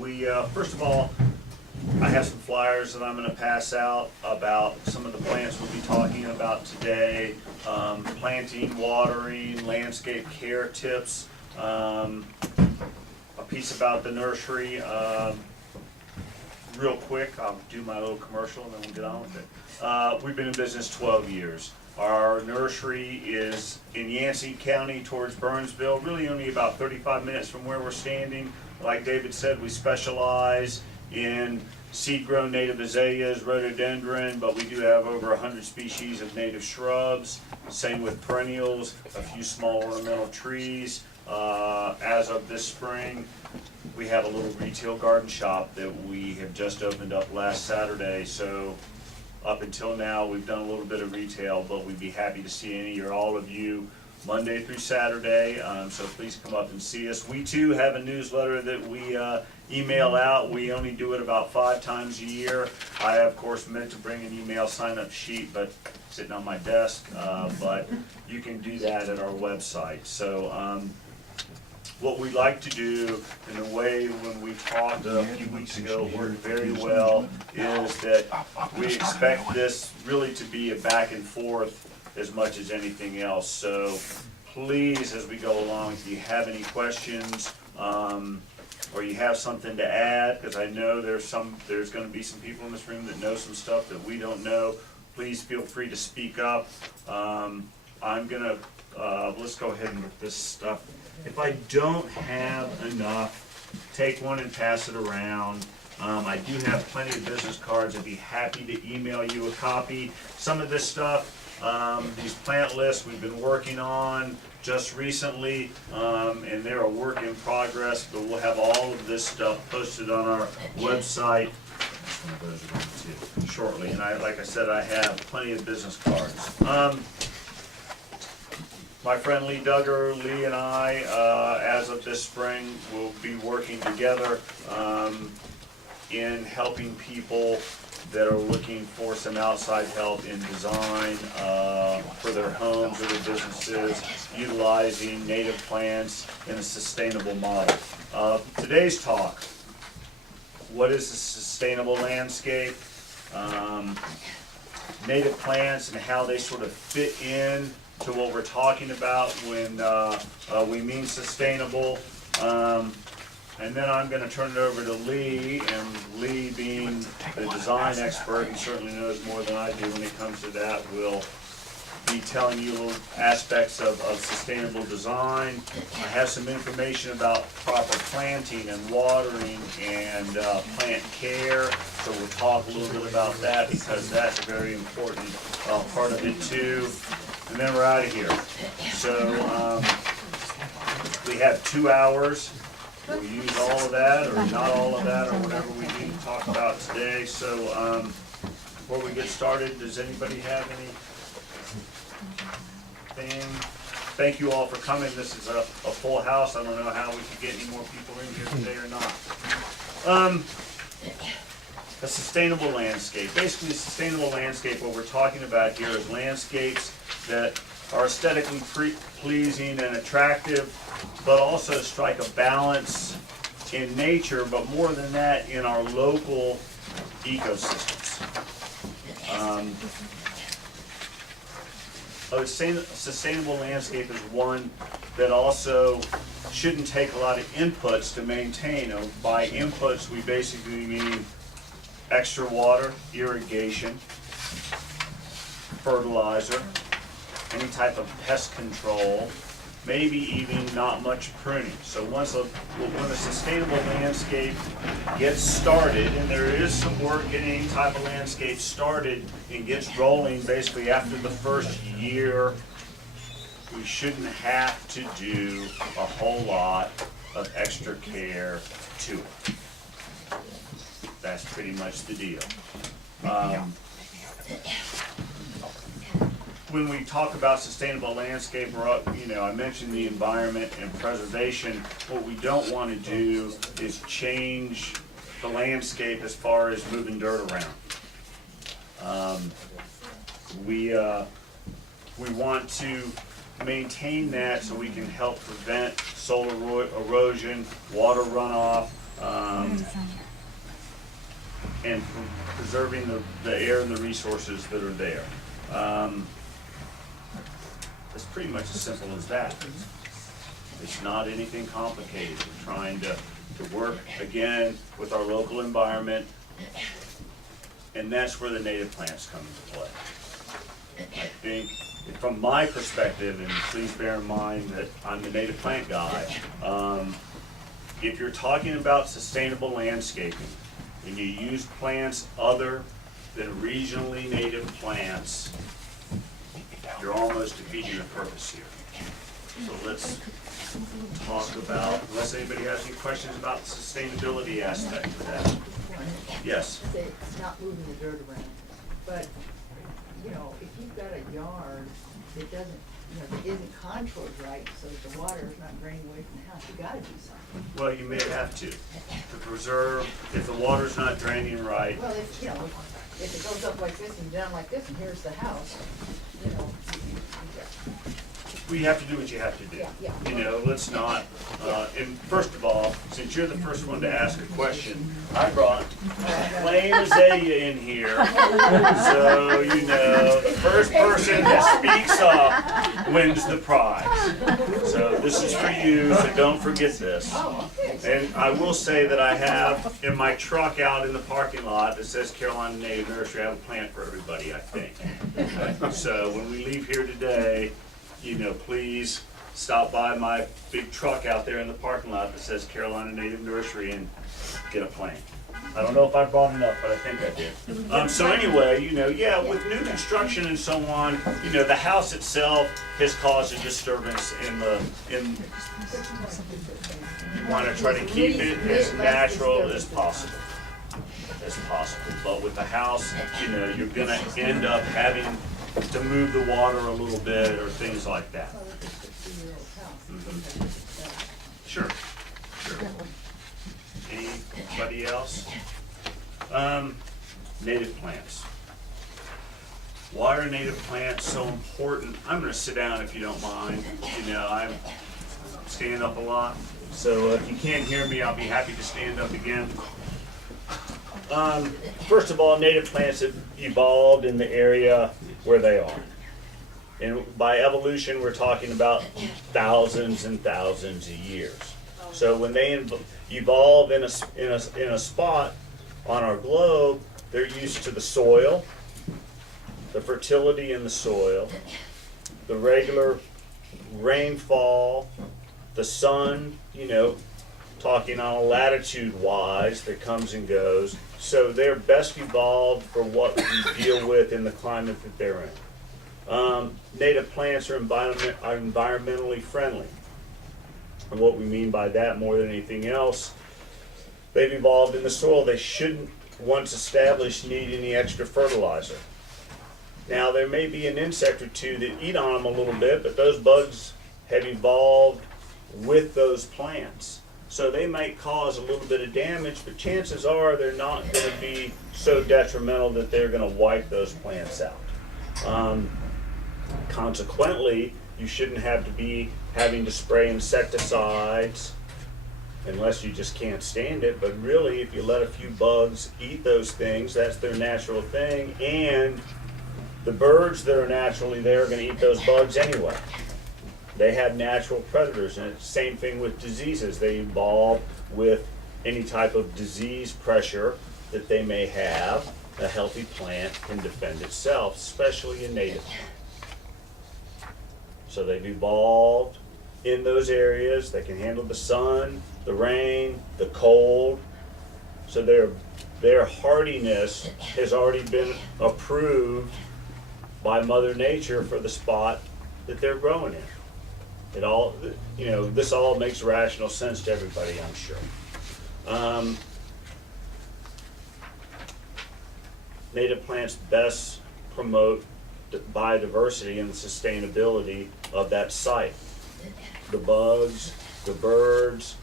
We, first of all, I have some flyers that I'm going to pass out about some of the plants we'll be talking about today. Planting, watering, landscape care tips, a piece about the nursery. Real quick, I'll do my little commercial and then we'll get on with it. We've been in business 12 years. Our nursery is in Yancey County towards Burnsville, really only about 35 minutes from where we're standing. Like David said, we specialize in seed-grown native azaleas, rhododendron, but we do have over 100 species of native shrubs. Same with perennials, a few small ornamental trees. As of this spring, we have a little retail garden shop that we have just opened up last Saturday. So up until now, we've done a little bit of retail, but we'd be happy to see any or all of you Monday through Saturday. So please come up and see us. We too have a newsletter that we email out. We only do it about 5 times a year. I, of course, meant to bring an email sign-up sheet, but sitting on my desk. But you can do that at our website. So what we like to do, in the way when we talked a few weeks ago, worked very well, is that we expect this really to be a back and forth as much as anything else. So please, as we go along, if you have any questions or you have something to add, because I know there's going to be some people in this room that know some stuff that we don't know, please feel free to speak up. I'm gonna let's go ahead and get this stuff. If I don't have enough, take one and pass it around. I do have plenty of business cards. I'd be happy to email you a copy. Some of this stuff, these plant lists we've been working on just recently, and they're a work in progress, but we'll have all of this stuff posted on our website. One of those are going to shortly. And like I said, I have plenty of business cards. My friend Lee Duggar, Lee and I, as of this spring, will be working together in helping people that are looking for some outside help in design for their homes or their businesses, utilizing native plants in a sustainable model. Today's talk, what is a sustainable landscape? Native plants and how they sort of fit in to what we're talking about when we mean sustainable. And then I'm going to turn it over to Lee, and Lee, being the design expert, and certainly knows more than I do when it comes to that, will be telling you little aspects of sustainable design. I have some information about proper planting and watering and plant care, so we'll talk a little bit about that because that's a very important part of it too. And then we're out of here. So we have 2 hours. We'll use all of that or not all of that or whatever we need to talk about today. So before we get started, does anybody have anything? Thank you all for coming. This is a full house. I don't know how we could get any more people in here today or not. A sustainable landscape. Basically, a sustainable landscape, what we're talking about here is landscapes that are aesthetically pleasing and attractive, but also strike a balance in nature, but more than that, in our local ecosystems. A sustainable landscape is one that also shouldn't take a lot of inputs to maintain. By inputs, we basically mean extra water, irrigation, fertilizer, any type of pest control, maybe even not much pruning. So when a sustainable landscape gets started, and there is some work getting any type of landscape started and gets rolling basically after the first year, we shouldn't have to do a whole lot of extra care to it. That's pretty much the deal. When we talk about sustainable landscape, I mentioned the environment and preservation. What we don't want to do is change the landscape as far as moving dirt around. We want to maintain that so we can help prevent soil erosion, water runoff, and preserving the air and the resources that are there. It's pretty much as simple as that. It's not anything complicated. We're trying to work, again, with our local environment, and that's where the native plants come into play. I think, from my perspective, and please bear in mind that I'm the native plant guy, if you're talking about sustainable landscaping, and you use plants other than regionally native plants, you're almost defeating the purpose here. So let's talk about, unless anybody has any questions about the sustainability aspect of that. Yes? Say it's not moving the dirt around, but, you know, if you've got a yard that doesn't, you know, that isn't contoured right, so that the water is not draining away from the house, you gotta do something. Well, you may have to preserve, if the water's not draining right. Well, if, you know, if it goes up like this and down like this, and here's the house, you know, Well, you have to do what you have to do. Yeah. You know, let's not, and first of all, since you're the first one to ask a question, I brought plain azalea in here. So, you know, the first person that speaks up wins the prize. So this is for you, so don't forget this. oh, okay. And I will say that I have in my truck out in the parking lot that says Carolina Native Nursery, I have a plant for everybody, I think. So when we leave here today, you know, please stop by my big truck out there in the parking lot that says Carolina Native Nursery and get a plant. I don't know if I brought enough, but I think I did. So anyway, you know, yeah, with new construction and so on, you know, the house itself has caused a disturbance you want to try to keep it as natural as possible. But with the house, you know, you're gonna end up having to move the water a little bit or things like that. Well, if it's a 50-year-old house, you can have it, Sure. Anybody else? Native plants. Why are native plants so important? I'm gonna sit down if you don't mind. You know, I'm standing up a lot, so if you can't hear me, I'll be happy to stand up again. First of all, native plants have evolved in the area where they are. And by evolution, we're talking about thousands and thousands of years. So when they evolve in a spot on our globe, they're used to the soil, the fertility in the soil, the regular rainfall, the sun, you know, talking on a latitude wise that comes and goes. So they're best evolved for what we deal with in the climate that they're in. Native plants are environmentally friendly. And what we mean by that more than anything else, they've evolved in the soil. They shouldn't, once established, need any extra fertilizer. Now there may be an insect or two that eat on them a little bit, but those bugs have evolved with those plants. So they might cause a little bit of damage, but chances are they're not going to be so detrimental that they're going to wipe those plants out. Consequently, you shouldn't have to be having to spray insecticides unless you just can't stand it. But really, if you let a few bugs eat those things, that's their natural thing. And the birds that are naturally there are going to eat those bugs anyway. They have natural predators, and it's the same thing with diseases. They evolve with any type of disease pressure that they may have. A healthy plant can defend itself, especially a native plant. So they've evolved in those areas. They can handle the sun, the rain, the cold. So their hardiness has already been approved by Mother Nature for the spot that they're growing in. It all, you know, this all makes rational sense to everybody, I'm sure. Native plants best promote biodiversity and the sustainability of that site. The bugs, the birds.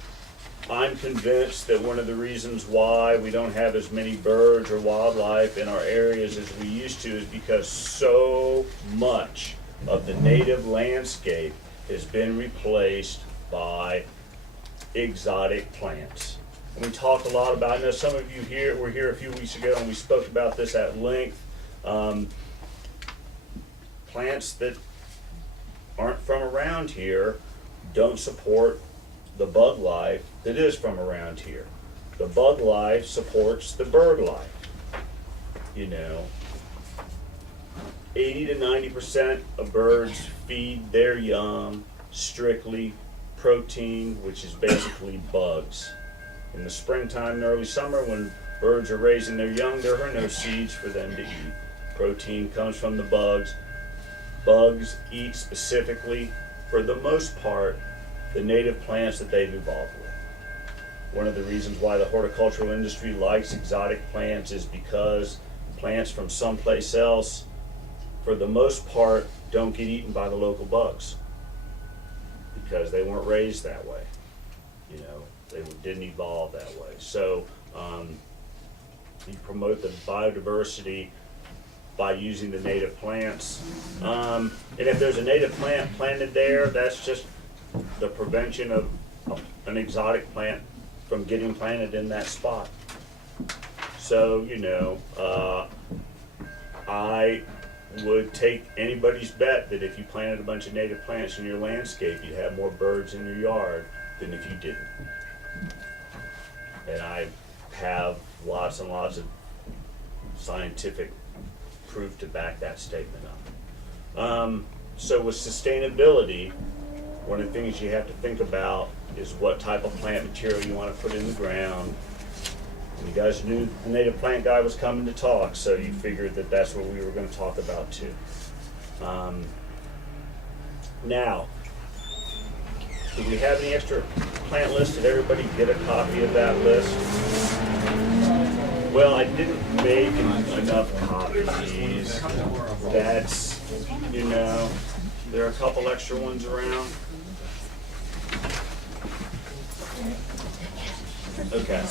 I'm convinced that one of the reasons why we don't have as many birds or wildlife in our areas as we used to is because so much of the native landscape has been replaced by exotic plants. and we talked a lot about, I know some of you here were here a few weeks ago and we spoke about this at length. Plants that aren't from around here don't support the bug life that is from around here. The bug life supports the bird life. You know, 80 to 90% of birds feed their young strictly protein, which is basically bugs. In the springtime and early summer, when birds are raising their young, there are no seeds for them to eat. Protein comes from the bugs. Bugs eat specifically, for the most part, the native plants that they've evolved with. One of the reasons why the horticultural industry likes exotic plants is because plants from someplace else, for the most part, don't get eaten by the local bugs because they weren't raised that way. You know, they didn't evolve that way. So you promote the biodiversity by using the native plants. And if there's a native plant planted there, that's just the prevention of an exotic plant from getting planted in that spot. So, you know, I would take anybody's bet that if you planted a bunch of native plants in your landscape, you'd have more birds in your yard than if you didn't. And I have lots and lots of scientific proof to back that statement up. So with sustainability, one of the things you have to think about is what type of plant material you want to put in the ground. And you guys knew the native plant guy was coming to talk, so you figured that that's what we were going to talk about too. Now, do we have any extra plant lists? Did everybody get a copy of that list? Well, I didn't make enough copies. That's, you know, there are a couple extra ones around. Okay.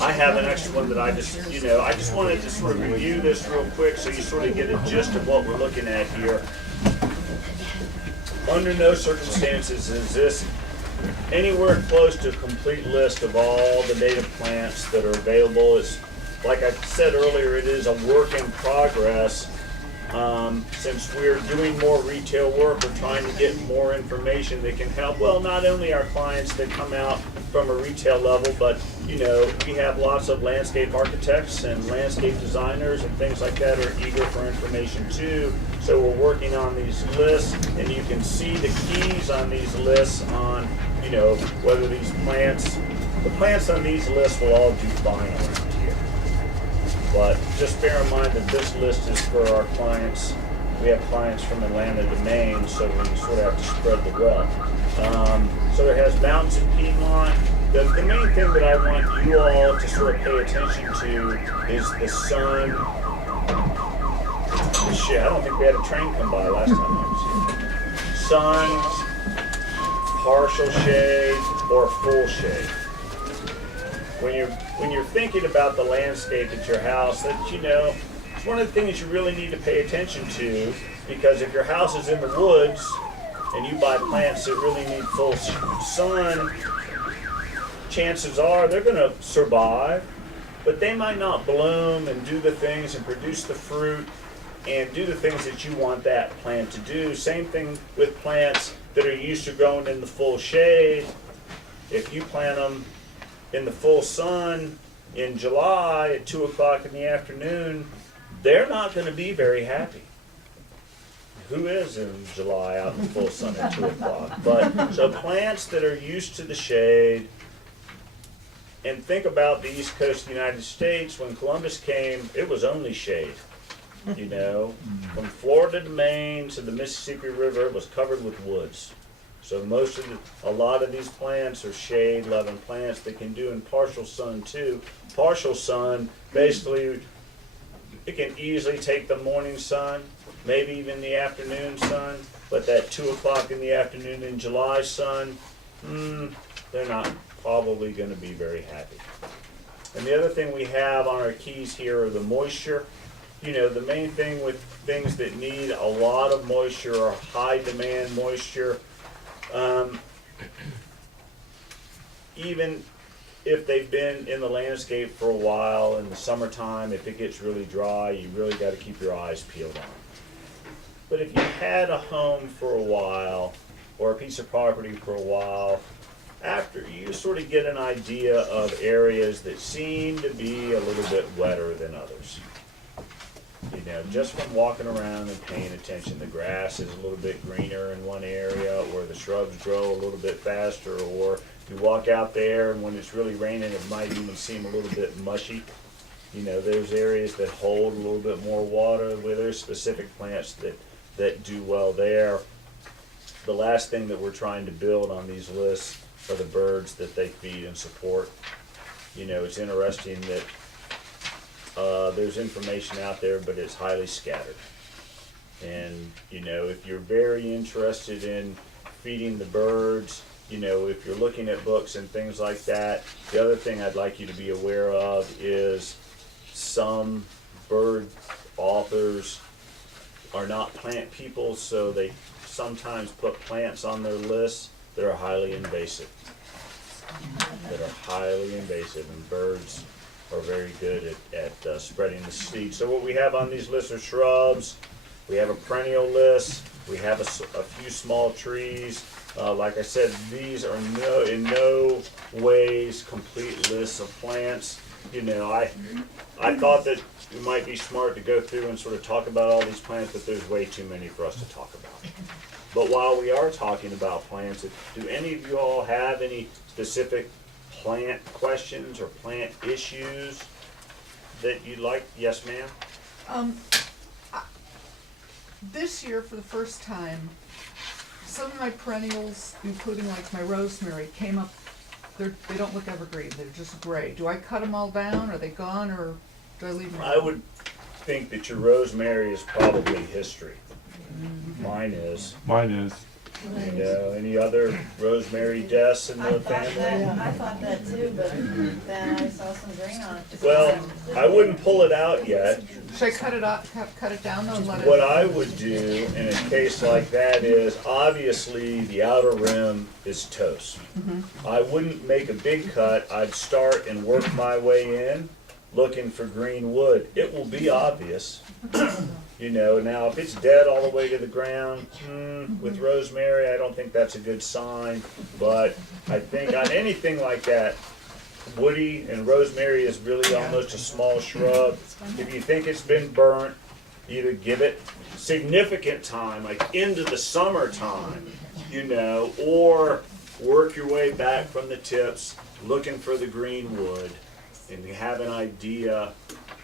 I have an extra one that I just, you know, I just wanted to sort of review this real quick so you sort of get a gist of what we're looking at here. Under no circumstances is this anywhere close to a complete list of all the native plants that are available. It's, like I said earlier, it is a work in progress. Since we're doing more retail work, we're trying to get more information that can help, well, not only our clients that come out from a retail level, but, you know, we have lots of landscape architects and landscape designers and things like that are eager for information too. So we're working on these lists, and you can see the keys on these lists on, you know, whether these plants, the plants on these lists will all do fine around here. But just bear in mind that this list is for our clients. We have clients from Atlanta to Maine, so we sort of have to spread the wealth. So it has mountains in Piedmont. The main thing that I want you all to sort of pay attention to is the sun. Shit, I don't think we had a train come by last time I was here. Sun, partial shade, or full shade. When you're thinking about the landscape at your house, that, you know, it's one of the things you really need to pay attention to, because if your house is in the woods and you buy plants that really need full sun, chances are they're going to survive, but they might not bloom and do the things and produce the fruit and do the things that you want that plant to do. Same thing with plants that are used to growing in the full shade. If you plant them in the full sun in July at 2 o'clock in the afternoon, they're not going to be very happy. Who is in July out in the full sun at 2 o'clock? But so plants that are used to the shade, and think about the East Coast of the United States. When Columbus came, it was only shade. You know, from Florida to Maine to the Mississippi River, it was covered with woods. So a lot of these plants are shade-loving plants that can do in partial sun too. Partial sun, basically, it can easily take the morning sun, maybe even the afternoon sun, but that 2 o'clock in the afternoon in July sun, they're not probably going to be very happy. And the other thing we have on our keys here are the moisture. You know, the main thing with things that need a lot of moisture or high demand moisture, even if they've been in the landscape for a while in the summertime, if it gets really dry, you really got to keep your eyes peeled on it. But if you had a home for a while or a piece of property for a while, after you sort of get an idea of areas that seem to be a little bit wetter than others. You know, just from walking around and paying attention, the grass is a little bit greener in one area, or the shrubs grow a little bit faster, or you walk out there and when it's really raining, it might even seem a little bit mushy. You know, there's areas that hold a little bit more water, where there's specific plants that do well there. The last thing that we're trying to build on these lists are the birds that they feed and support. You know, it's interesting that there's information out there, but it's highly scattered. And, you know, if you're very interested in feeding the birds, you know, if you're looking at books and things like that, the other thing I'd like you to be aware of is some bird authors are not plant people, so they sometimes put plants on their lists that are highly invasive. And birds are very good at spreading the seed. So what we have on these lists are shrubs, we have a perennial list, we have a few small trees. Like I said, these are in no ways complete lists of plants. You know, I thought that it might be smart to go through and sort of talk about all these plants, but there's way too many for us to talk about. But while we are talking about plants, do any of you all have any specific plant questions or plant issues that you'd like? Yes, ma'am? This year, for the first time, some of my perennials, including like my rosemary, came up, they don't look evergreen, they're just gray. Do I cut them all down, are they gone, or do I leave them? I would think that your rosemary is probably history. Mine is. Mine is. You know, any other rosemary deaths in the family? I thought that too, but then I saw some green on it. Well, I wouldn't pull it out yet. Should I cut it out, cut it down though and let it? What I would do in a case like that is, obviously, the outer rim is toast. I wouldn't make a big cut. I'd start and work my way in, looking for green wood. It will be obvious. You know, now if it's dead all the way to the ground, with rosemary, I don't think that's a good sign. But I think on anything like that, woody and rosemary is really almost a small shrub. If you think it's been burnt, either give it significant time, like into the summertime, you know, or work your way back from the tips, looking for the green wood, and you have an idea.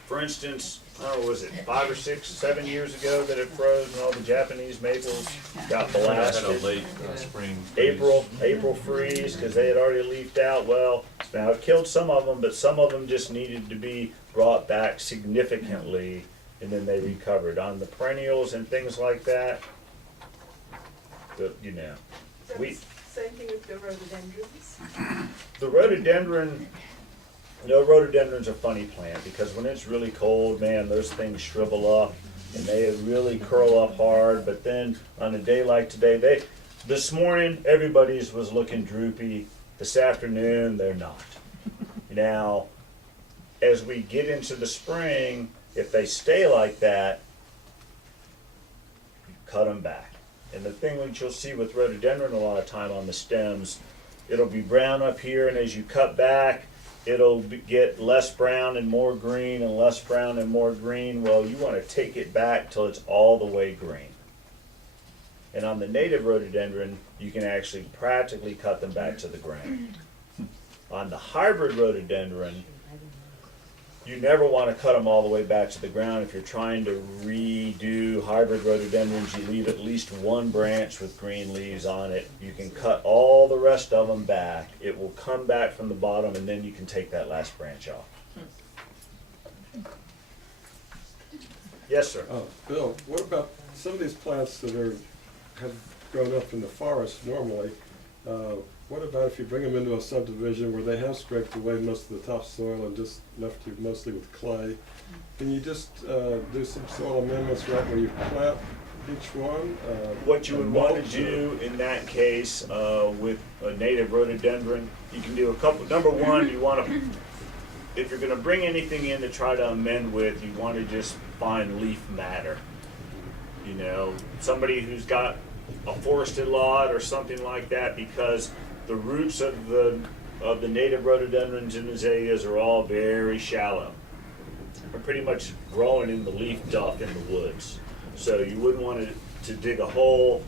For instance, I don't know, was it 5 or 6, 7 years ago that it froze and all the Japanese maples got blasted? Had a late spring. April freeze, because they had already leafed out. Well, now it killed some of them, but some of them just needed to be brought back significantly, and then they recovered. On the perennials and things like that, you know, Same thing with the rhododendrons? the rhododendron. No, rhododendron's a funny plant because when it's really cold, man, those things shrivel up and they really curl up hard. But then on a day like today, this morning everybody's was looking droopy. This afternoon they're not. Now, as we get into the spring, if they stay like that, you cut them back. And the thing which you'll see with rhododendron a lot of time on the stems, it'll be brown up here, and as you cut back, it'll get less brown and more green and less brown and more green. Well, you want to take it back till it's all the way green. And on the native rhododendron, you can actually practically cut them back to the ground. On the hybrid rhododendron, you never want to cut them all the way back to the ground. If you're trying to redo hybrid rhododendrons, you leave at least one branch with green leaves on it. You can cut all the rest of them back. It will come back from the bottom, and then you can take that last branch off. Yes, sir. Bill, what about some of these plants that have grown up in the forest normally? What about if you bring them into a subdivision where they have scraped away most of the topsoil and just left you mostly with clay? Can you just do some soil amendments right where you plant each one? What you would and want mulch, to do in that case with a native rhododendron, you can do a couple. Number one, you want to, if you're going to bring anything in to try to amend with, you want to just find leaf matter. You know, somebody who's got a forested lot or something like that, because the roots of the native rhododendrons and azaleas are all very shallow. They're pretty much growing in the leaf duct in the woods. So you wouldn't want to dig a hole.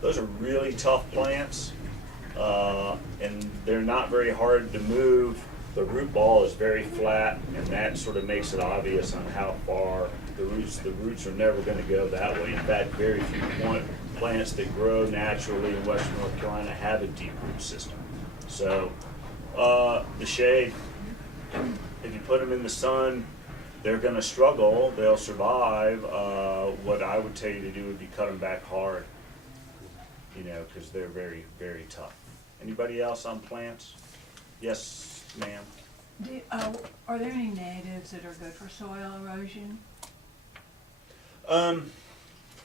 Those are really tough plants, and they're not very hard to move. The root ball is very flat, and that sort of makes it obvious on how far the roots are never going to go that way. In fact, very few plants that grow naturally in western North Carolina have a deep root system. So the shade, if you put them in the sun, they're going to struggle. They'll survive. What I would tell you to do would be cut them back hard, you know, because they're very, very tough. Anybody else on plants? Yes, ma'am. Are there any natives that are good for soil erosion?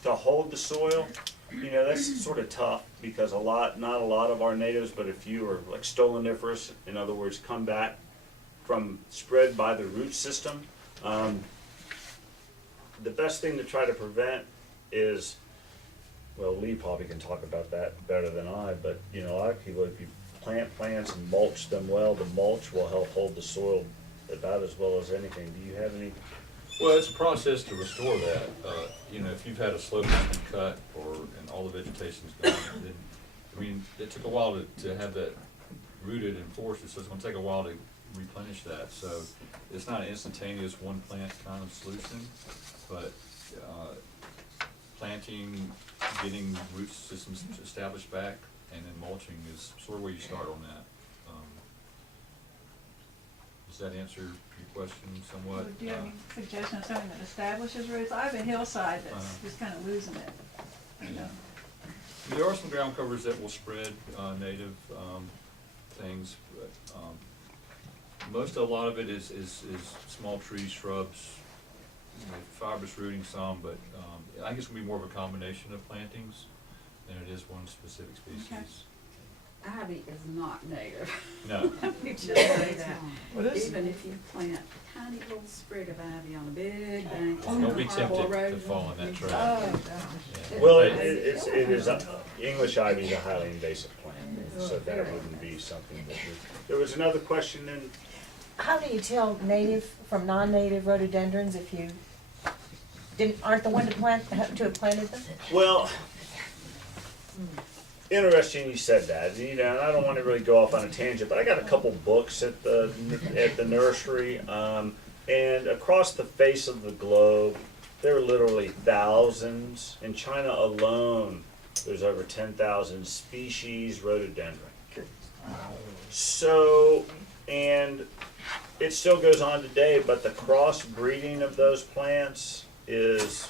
To hold the soil, you know, that's sort of tough because not a lot of our natives, but a few are like stoloniferous. In other words, come back from spread by the root system. The best thing to try to prevent is, well, Lee probably can talk about that better than I, but you know, a lot of people, if you plant plants and mulch them well, the mulch will help hold the soil about as well as anything. Do you have any? Well, it's a process to restore that. You know, if you've had a slope that's been cut and all the vegetation's gone, then, I mean, it took a while to have that rooted and forested, so it's gonna take a while to replenish that. So it's not an instantaneous one plant kind of solution, but planting, getting root systems established back, and then mulching is sort of where you start on that. Does that answer your question somewhat? Do you have any suggestion of something that establishes roots? I have a hillside that's just kind of losing it. You know. There are some ground covers that will spread native things, but a lot of it is small trees, shrubs, you know, fibrous rooting some, but I guess it'll be more of a combination of plantings than it is one specific species. Okay. Ivy is not native. No. Let me just say that. What is Even if you plant a tiny little sprig of ivy on a big bank. Don't be horrible tempted to erosion. fall in that trap. Oh, gosh. Yeah. Well, it is, English ivy is a highly invasive plant, so that wouldn't be something that there was another question in. How do you tell native from non-native rhododendrons if you aren't the one to have planted them? Well, interesting you said that. You know, and I don't want to really go off on a tangent, but I got a couple books at the nursery, and across the face of the globe, there are literally thousands. In China alone, there's over 10,000 species rhododendron. So, and it still goes on today, but the crossbreeding of those plants is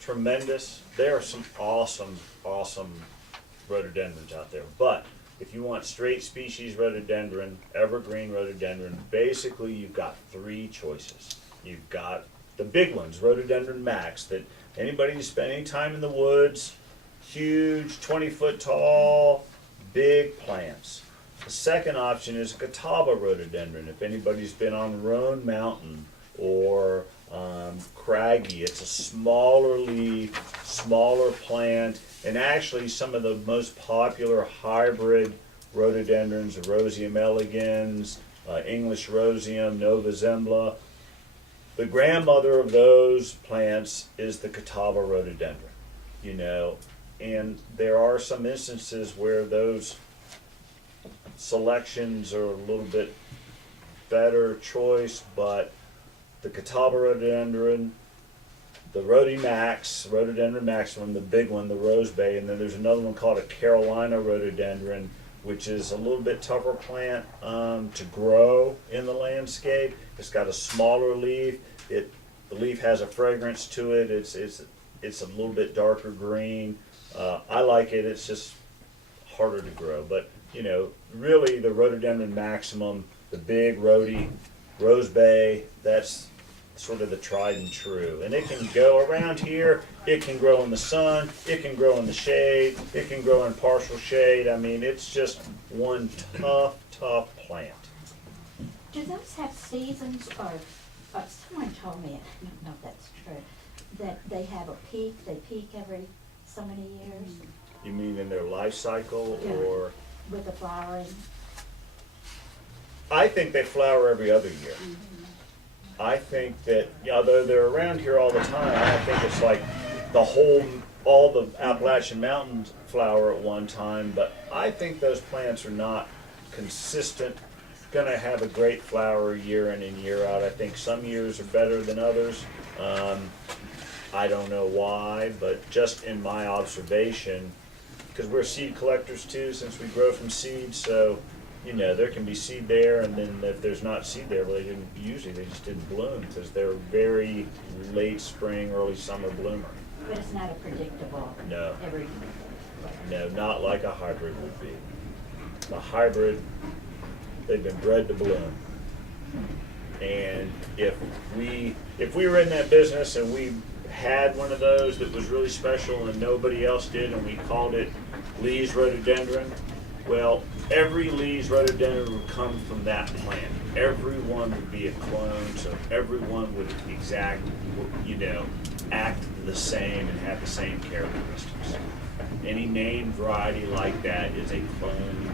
tremendous. There are some awesome rhododendrons out there. But if you want straight species rhododendron, evergreen rhododendron, basically you've got three choices. You've got the big ones, rhododendron max, that anybody who spent any time in the woods, huge, 20-foot tall, big plants. The second option is Catawba rhododendron. If anybody's been on Roan Mountain or Craggy, it's a smaller leaf, smaller plant, and actually some of the most popular hybrid rhododendrons, Roseum elegans, English Roseum, Nova Zembla. The grandmother of those plants is the Catawba rhododendron, you know, and there are some instances where those selections are a little bit better choice, but the Catawba rhododendron, the rhododendron maximum, the big one, the Rose Bay, and then there's another one called a Carolina rhododendron, which is a little bit tougher plant to grow in the landscape. It's got a smaller leaf. The leaf has a fragrance to it. It's a little bit darker green. I like it. It's just harder to grow, but you know, really the rhododendron maximum, the big rhodey, Rose Bay, that's sort of the tried and true. And it can go around here, it can grow in the sun, it can grow in the shade, it can grow in partial shade. I mean, it's just one tough plant. Do those have seasons, or someone told me, I don't know if that's true, that they have a peak, they peak every so many years You mean in their life cycle, Yeah. or? with the flowering? I think they flower every other year. I think that, although they're around here all the time, I don't think it's like all the Appalachian Mountains flower at one time, but I think those plants are not consistent, gonna have a great flower year in and year out. I think some years are better than others. I don't know why, but just in my observation, because we're seed collectors too, since we grow from seeds, so there can be seed there, and then if there's not seed there, well, usually they just didn't bloom because they're very late spring, early summer bloomer. But it's not a predictable No, every, no, not like a hybrid would be. The hybrid, they've been bred to bloom. And if we were in that business and we had one of those that was really special and nobody else did, and we called it Lee's rhododendron, well, every Lee's rhododendron would come from that plant. Every one would be a clone, so everyone would act the same and have the same characteristics. Any named variety like that is a clone,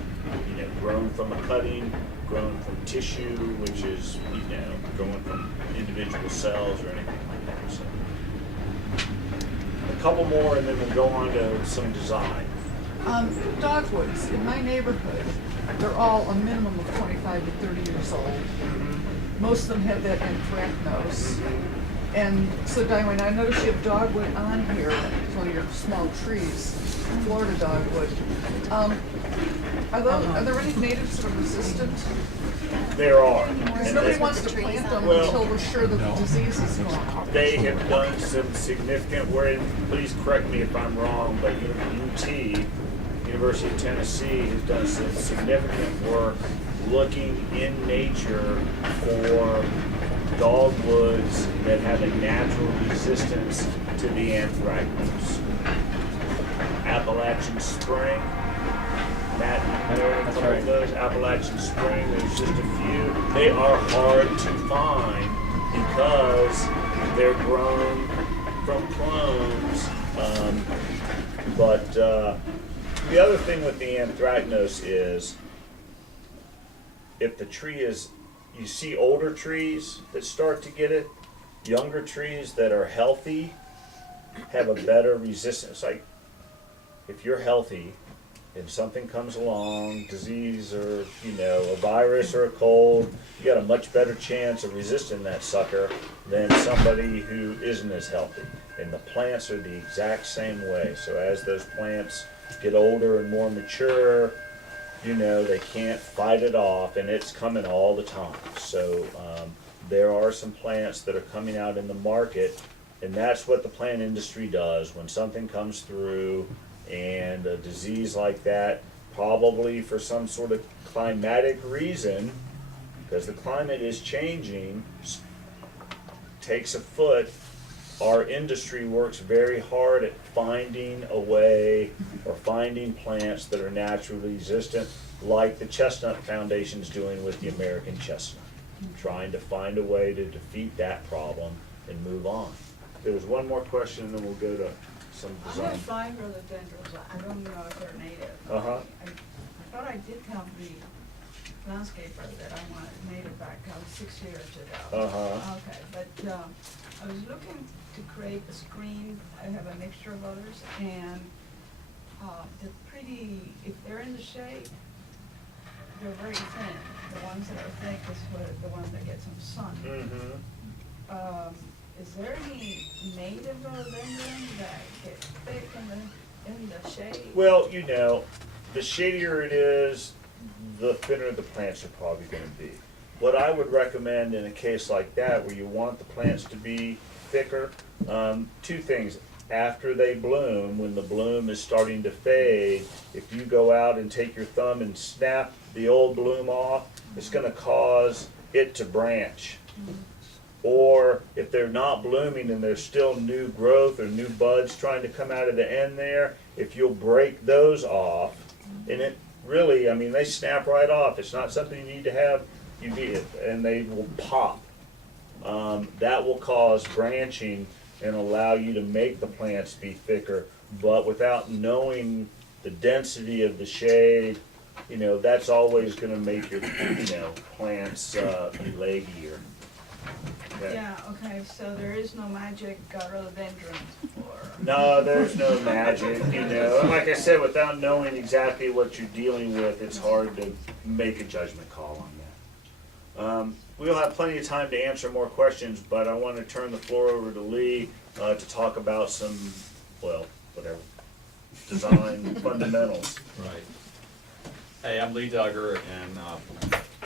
grown from a cutting, grown from tissue, which is, grown from individual cells or anything like that. So, a couple more and then we'll go on to some design. Dogwoods, in my neighborhood, they're all a minimum of 25 to 30 years old. Most of them have that anthracnose. And so Diane, I noticed you have dogwood on here, so your small trees, Florida dogwood. Are there any natives that are resistant? There are. Because And nobody they- wants to plant them Well, until we're sure that the disease is gone. They have done some significant work, please correct me if I'm wrong, but UT, University of Tennessee, has done some significant work looking in nature for dogwoods that have a natural resistance to the anthracnose. Appalachian Spring, Matt, you know any of those? Appalachian Spring, there's just a few. They are hard to find because they're grown from clones. But the other thing with the anthracnose is, if the tree is, you see older trees that start to get it, younger trees that are healthy have a better resistance. Like, if you're healthy and something comes along, disease or, a virus or a cold, you got a much better chance of resisting that sucker than somebody who isn't as healthy. And the plants are the exact same way. So as those plants get older and more mature, they can't fight it off, and it's coming all the time. So there are some plants that are coming out in the market, and that's what the plant industry does. When something comes through and a disease like that, probably for some sort of climatic reason, because the climate is changing, takes a foot, our industry works very hard at finding a way or finding plants that are naturally resistant, like the Chestnut Foundation's doing with the American chestnut, trying to find a way to defeat that problem and move on. There was one more question, and then we'll go to some I design. have 5 rhododendrons. I don't know if they're native. Uh-huh. I thought I did tell the landscaper that I wanted native back 6 years ago. Uh-huh. Okay, but I was looking to create a screen. I have a mixture of others, and they're pretty, if they're in the shade, they're very thin. The ones that are thick is the ones that get some sun. Mm-hmm. Is there any native rhododendron that get thick in the shade? Well, the shadier it is, the thinner the plants are probably going to be. What I would recommend in a case like that, where you want the plants to be thicker, 2 things. After they bloom, when the bloom is starting to fade, if you go out and take your thumb and snap the old bloom off, it's going to cause it to branch. or if they're not blooming and there's still new growth or new buds trying to come out of the end there, if you'll break those off, and it really, I mean, they snap right off. It's not something you need to have, and they will pop. That will cause branching and allow you to make the plants be thicker, but without knowing the density of the shade, you know, that's always gonna make your, plants, be leggier. Okay? Yeah, okay, so there is no magic rhododendron or? No, there's no magic, And like I said, without knowing exactly what you're dealing with, it's hard to make a judgment call on that. We'll have plenty of time to answer more questions, but I want to turn the floor over to Lee to talk about some, well, whatever, design fundamentals. Right. Hey, I'm Lee Duggar, and I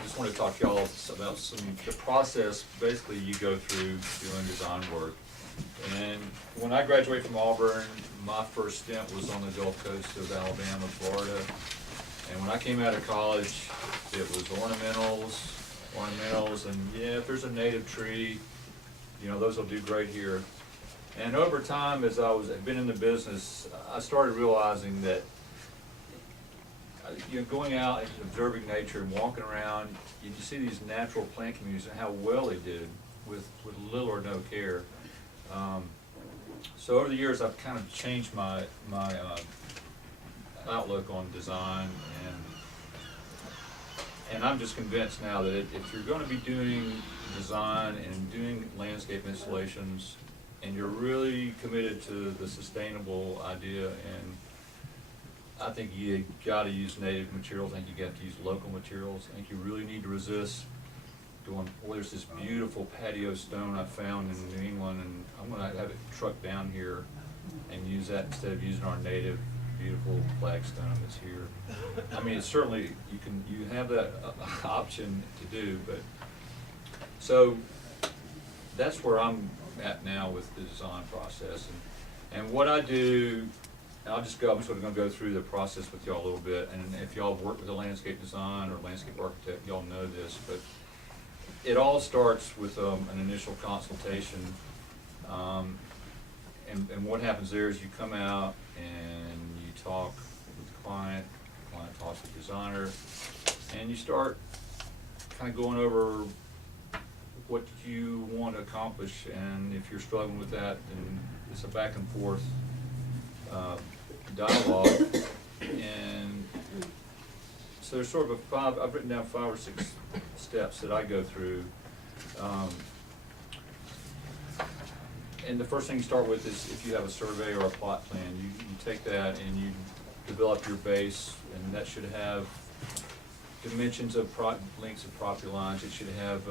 just want to talk to y'all about the process basically you go through doing design work. And when I graduated from Auburn, my first stint was on the Gulf Coast of Alabama, Florida. And when I came out of college, it was ornamentals, and yeah, if there's a native tree, those will do great here. And over time, as I've been in the business, I started realizing that going out and observing nature and walking around, you see these natural plant communities and how well they did with little or no care. So over the years, I've kind of changed my outlook on design, and I'm just convinced now that if you're going to be doing design and doing landscape installations, and you're really committed to the sustainable idea, and I think you got to use native materials. I think you got to use local materials. I think you really need to resist doing. Well, there's this beautiful patio stone I found in New England, and I'm going to have it trucked down here and use that instead of using our native beautiful flagstone that's here. I mean, it's certainly you have that option to do, but so that's where I'm at now with the design process, and what I do. I'm sort of going to go through the process with y'all a little bit, and if y'all work with a landscape design or landscape architect, y'all know this, but it all starts with an initial consultation, and what happens there is you come out and you talk with the client talks with the designer, and you start kind of going over what you want to accomplish, and if you're struggling with that, then it's a back and forth dialogue, and so there's sort of I've written down 5 or 6 steps that I go through, and the first thing you start with is if you have a survey or a plot plan, you take that and you develop your base, and that should have dimensions of lengths of property lines. It should have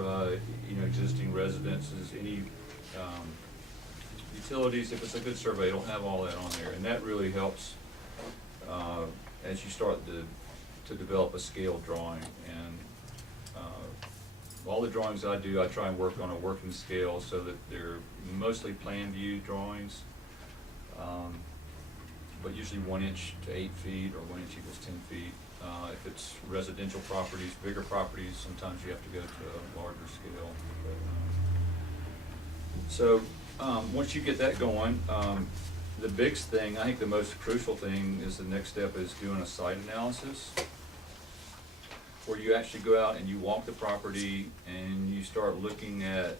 existing residences, any utilities. If it's a good survey, it'll have all that on there, and that really helps as you start to develop a scale drawing. And all the drawings I do, I try and work on a working scale so that they're mostly plan view drawings, but usually 1 inch to 8 feet, or 1 inch equals 10 feet. If it's residential properties, bigger properties, sometimes you have to go to a larger scale. So once you get that going, the biggest thing, I think the most crucial thing is the next step is doing a site analysis, where you actually go out and you walk the property and you start looking at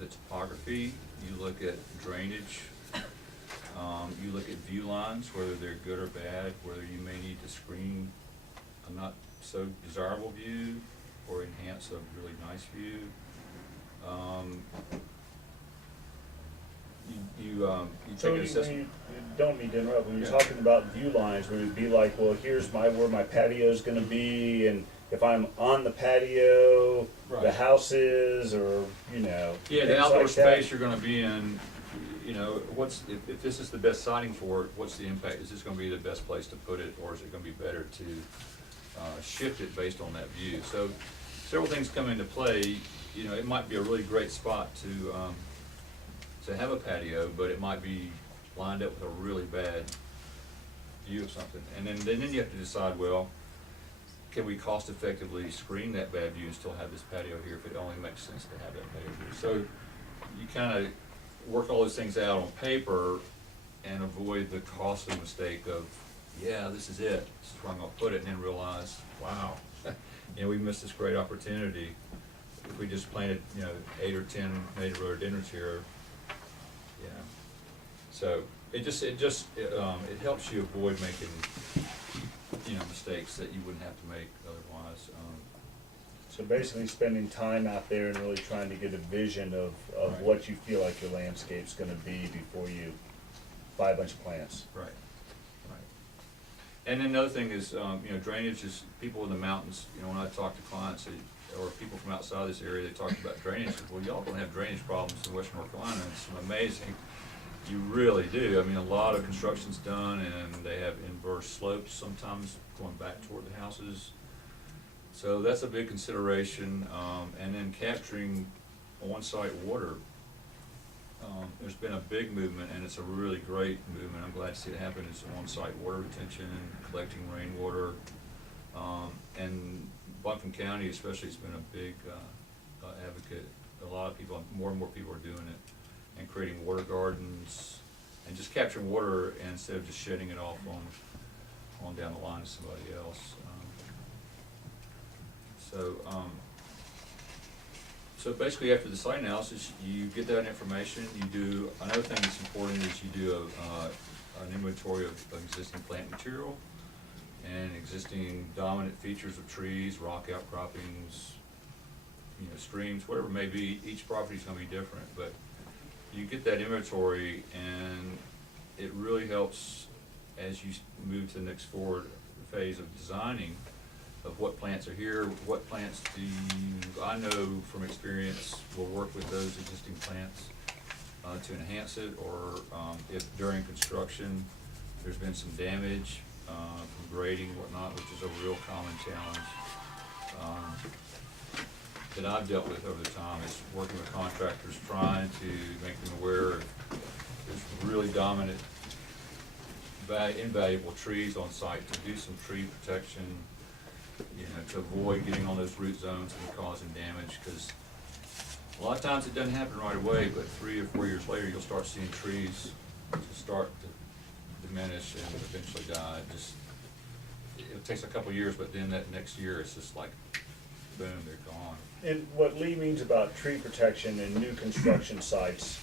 the topography, you look at drainage, you look at view lines, whether they're good or bad, whether you may need to screen a not so desirable view or enhance a really nice view. You So take an assessment. you don't mean to interrupt, when you're talking about view lines, would it be like, well, here's where my patio's gonna be, and if I'm on the patio, the Right. house is, or, Yeah, things the outdoor like that? space you're gonna be in, if this is the best siting for it, what's the impact? Is this gonna be the best place to put it, or is it gonna be better to shift it based on that view? So several things come into play. It might be a really great spot to have a patio, but it might be lined up with a really bad view of something. And then you have to decide, well, can we cost effectively screen that bad view and still have this patio here if it only makes sense to have that patio here? So you kind of work all those things out on paper and avoid the costly mistake of, yeah, this is it, this is where I'm gonna put it, and then realize, wow, we missed this great opportunity. If we just planted, 8 or 10 native rhododendrons here, so it helps you avoid making, mistakes that you wouldn't have to make otherwise. So basically spending time out there and really trying to get a vision of Right. what you feel like your landscape's gonna be before you buy a bunch of plants. Right. And then another thing is, drainage is, people in the mountains, when I talk to clients or people from outside this area, they talk about drainage. Well, y'all don't have drainage problems in western North Carolina, and it's amazing. You really do. I mean, a lot of construction's done, and they have inverse slopes sometimes going back toward the houses. So that's a big consideration. And then capturing on-site water. There's been a big movement, and it's a really great movement. I'm glad to see it happen. It's on-site water retention, collecting rainwater. And Buncombe County especially has been a big advocate. A lot of people, more and more people are doing it, and creating water gardens, and just capturing water instead of just shedding it off on down the line to somebody else. So basically, after the site analysis, you get that information. You do, another thing that's important is you do an inventory of existing plant material and existing dominant features of trees, rock outcroppings, streams, whatever it may be. Each property is going to be different, but you get that inventory, and it really helps as you move to the next forward phase of designing, of what plants are here, what plants I know from experience will work with those existing plants to enhance it, or if during construction there's been some damage from grading and whatnot, which is a real common challenge that I've dealt with over the time, is working with contractors, trying to make them aware of there's really dominant, invaluable trees on site, to do some tree protection, to avoid getting on those root zones and causing damage, because a lot of times it doesn't happen right away, but 3 or 4 years later, you'll start seeing trees start to diminish and eventually die. It takes a couple of years, but then that next year, it's just like, boom, they're gone. And what Lee means about tree protection and new construction sites,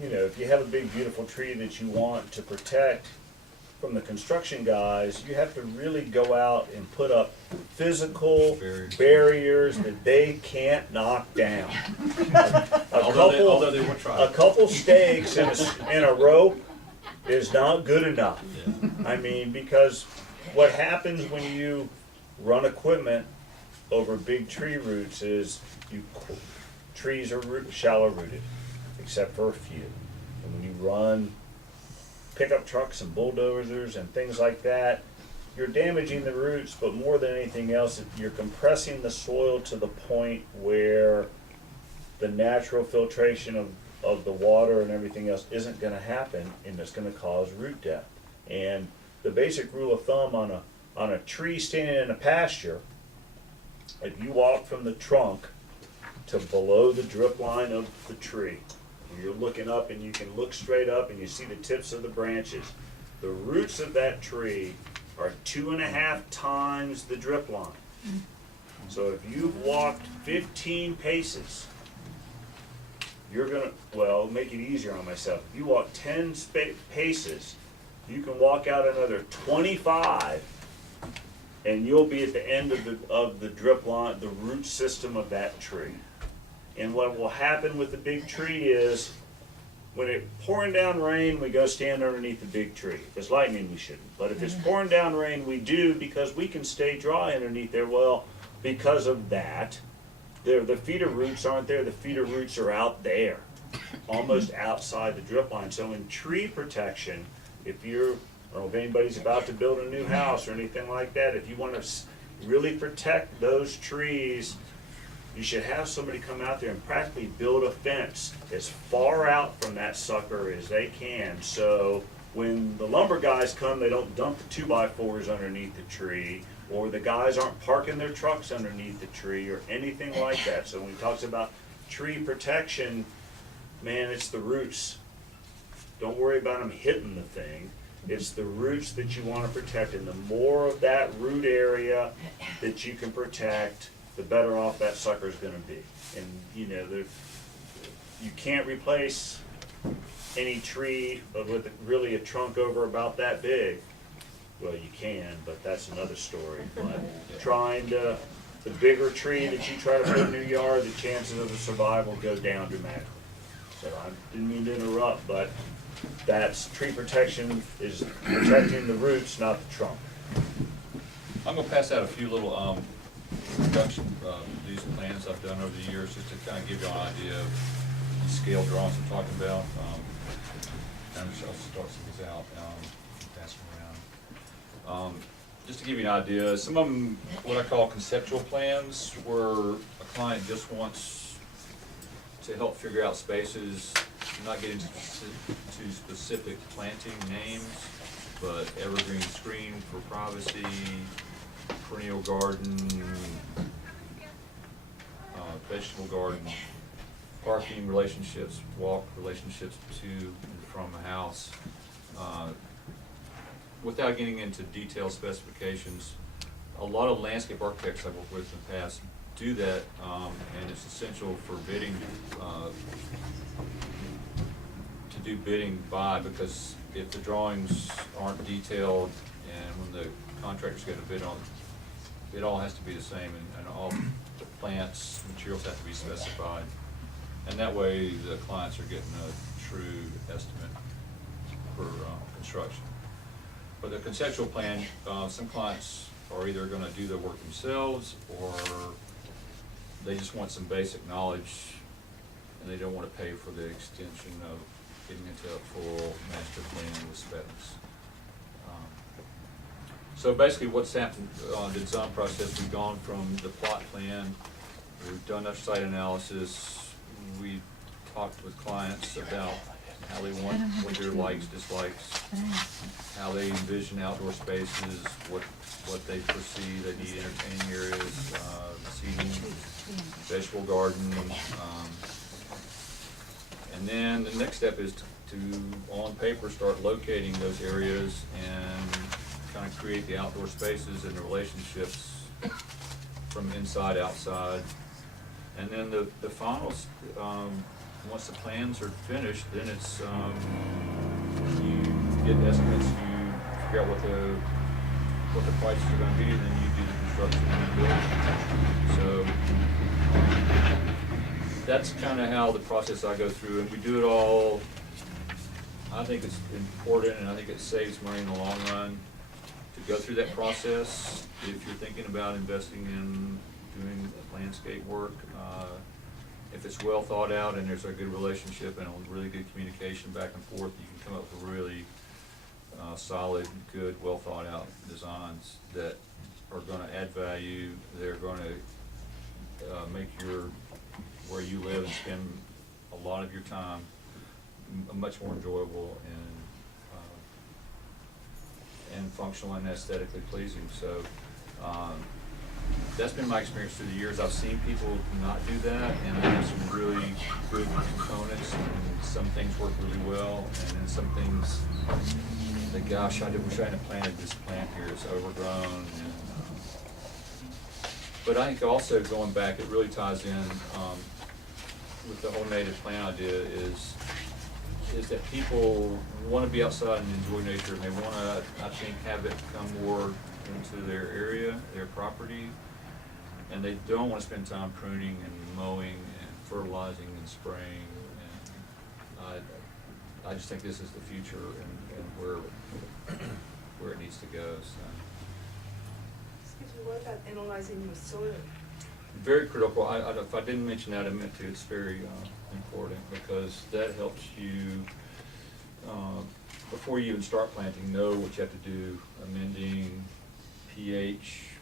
if you have a big, beautiful tree that you want to protect from the construction guys, you have to really go out and put up physical barriers that they can't knock down. Although they will try. A couple stakes and a rope is not good enough. Yeah. I mean, because what happens when you run equipment over big tree roots is trees are shallow rooted, except for a few. And when you run pickup trucks and bulldozers and things like that, you're damaging the roots, but more than anything else, you're compressing the soil to the point where the natural filtration of the water and everything else isn't going to happen, and it's going to cause root death. And the basic rule of thumb on a tree standing in a pasture, if you walk from the trunk to below the drip line of the tree, you're looking up and you can look straight up and you see the tips of the branches. The roots of that tree are 2.5 times the drip line. So if you've walked 15 paces, you're gonna, make it easier on myself. If you walk 10 paces, you can walk out another 25 and you'll be at the end of the drip line, the root system of that tree. And what will happen with the big tree is, when it's pouring down rain, we go stand underneath the big tree. If it's lightning, we shouldn't. But if it's pouring down rain, we do, because we can stay dry underneath there. Well, because of that, the feeder roots aren't there. The feeder roots are out there, almost outside the drip line. So in tree protection, I don't know if anybody's about to build a new house or anything like that, if you want to really protect those trees, you should have somebody come out there and practically build a fence as far out from that sucker as they can. So when the lumber guys come, they don't dump the 2x4s underneath the tree, or the guys aren't parking their trucks underneath the tree or anything like that. So when he talks about tree protection, man, it's the roots. Don't worry about them hitting the thing. It's the roots that you want to protect, and the more of that root area that you can protect, the better off that sucker's gonna be. And, you know, you can't replace any tree with really a trunk over about that big. Well, you can, but that's another story. But the bigger tree that you try to put in your yard, the chances of the survival go down dramatically. So I didn't mean to interrupt, but that's tree protection is protecting the roots, not the trunk. I'm gonna pass out a few little, production, these plans I've done over the years, just to kind of give you an idea of the scale drawings I'm talking about. And I'll start some of these out, pass them around. Just to give you an idea, some of them, what I call conceptual plans, where a client just wants to help figure out spaces, not get into specific planting names, but evergreen screen for privacy, perennial garden, vegetable garden, parking relationships, walk relationships to and from a house. Without getting into detailed specifications, a lot of landscape architects I've worked with in the past do that, and it's essential for bidding, to do bidding by, because if the drawings aren't detailed and when the contractor's gonna bid on, it all has to be the same, and all the plants, materials have to be specified. And that way the clients are getting a true estimate for construction. For the conceptual plan, some clients are either gonna do the work themselves, or they just want some basic knowledge, and they don't wanna pay for the extension of getting into a full master plan with specs. So basically what's happened on the design process, we've gone from the plot plan, we've done our site analysis, we talked with clients about how they want, what their likes, dislikes, how they envision outdoor spaces, what they perceive, they need entertaining areas, seating, vegetable garden, and then the next step is to on paper, start locating those areas and kind of create the outdoor spaces and the relationships from inside, outside. And then the finals, once the plans are finished, then it's, you get estimates, you figure out what the prices are gonna be, and then you do the construction and build. So that's kind of how the process I go through, and we do it all. I think it's important, and I think it saves money in the long run to go through that process. If you're thinking about investing in doing landscape work, if it's well thought out and there's a good relationship and a really good communication back and forth, you can come up with really solid, good, well thought out designs that are gonna add value. They're gonna make where you live and spend a lot of your time much more enjoyable and functional and aesthetically pleasing. So that's been my experience through the years. I've seen people not do that, and they have some really good components, and some things work really well, and then some things, like, gosh, I wish I hadn't planted this plant here, it's overgrown. And, but I think also going back, it really ties in with the whole native plant idea is that people want to be outside and enjoy nature, and they want to, I think, have it come more into their area, their property, and they don't want to spend time pruning and mowing and fertilizing and spraying. And I just think this is the future and where it needs to go. So. Excuse me, what about analyzing the soil? Very critical. If I didn't mention that, I meant to. It's very important, because that helps you, before you even start planting, know what you have to do. Amending, pH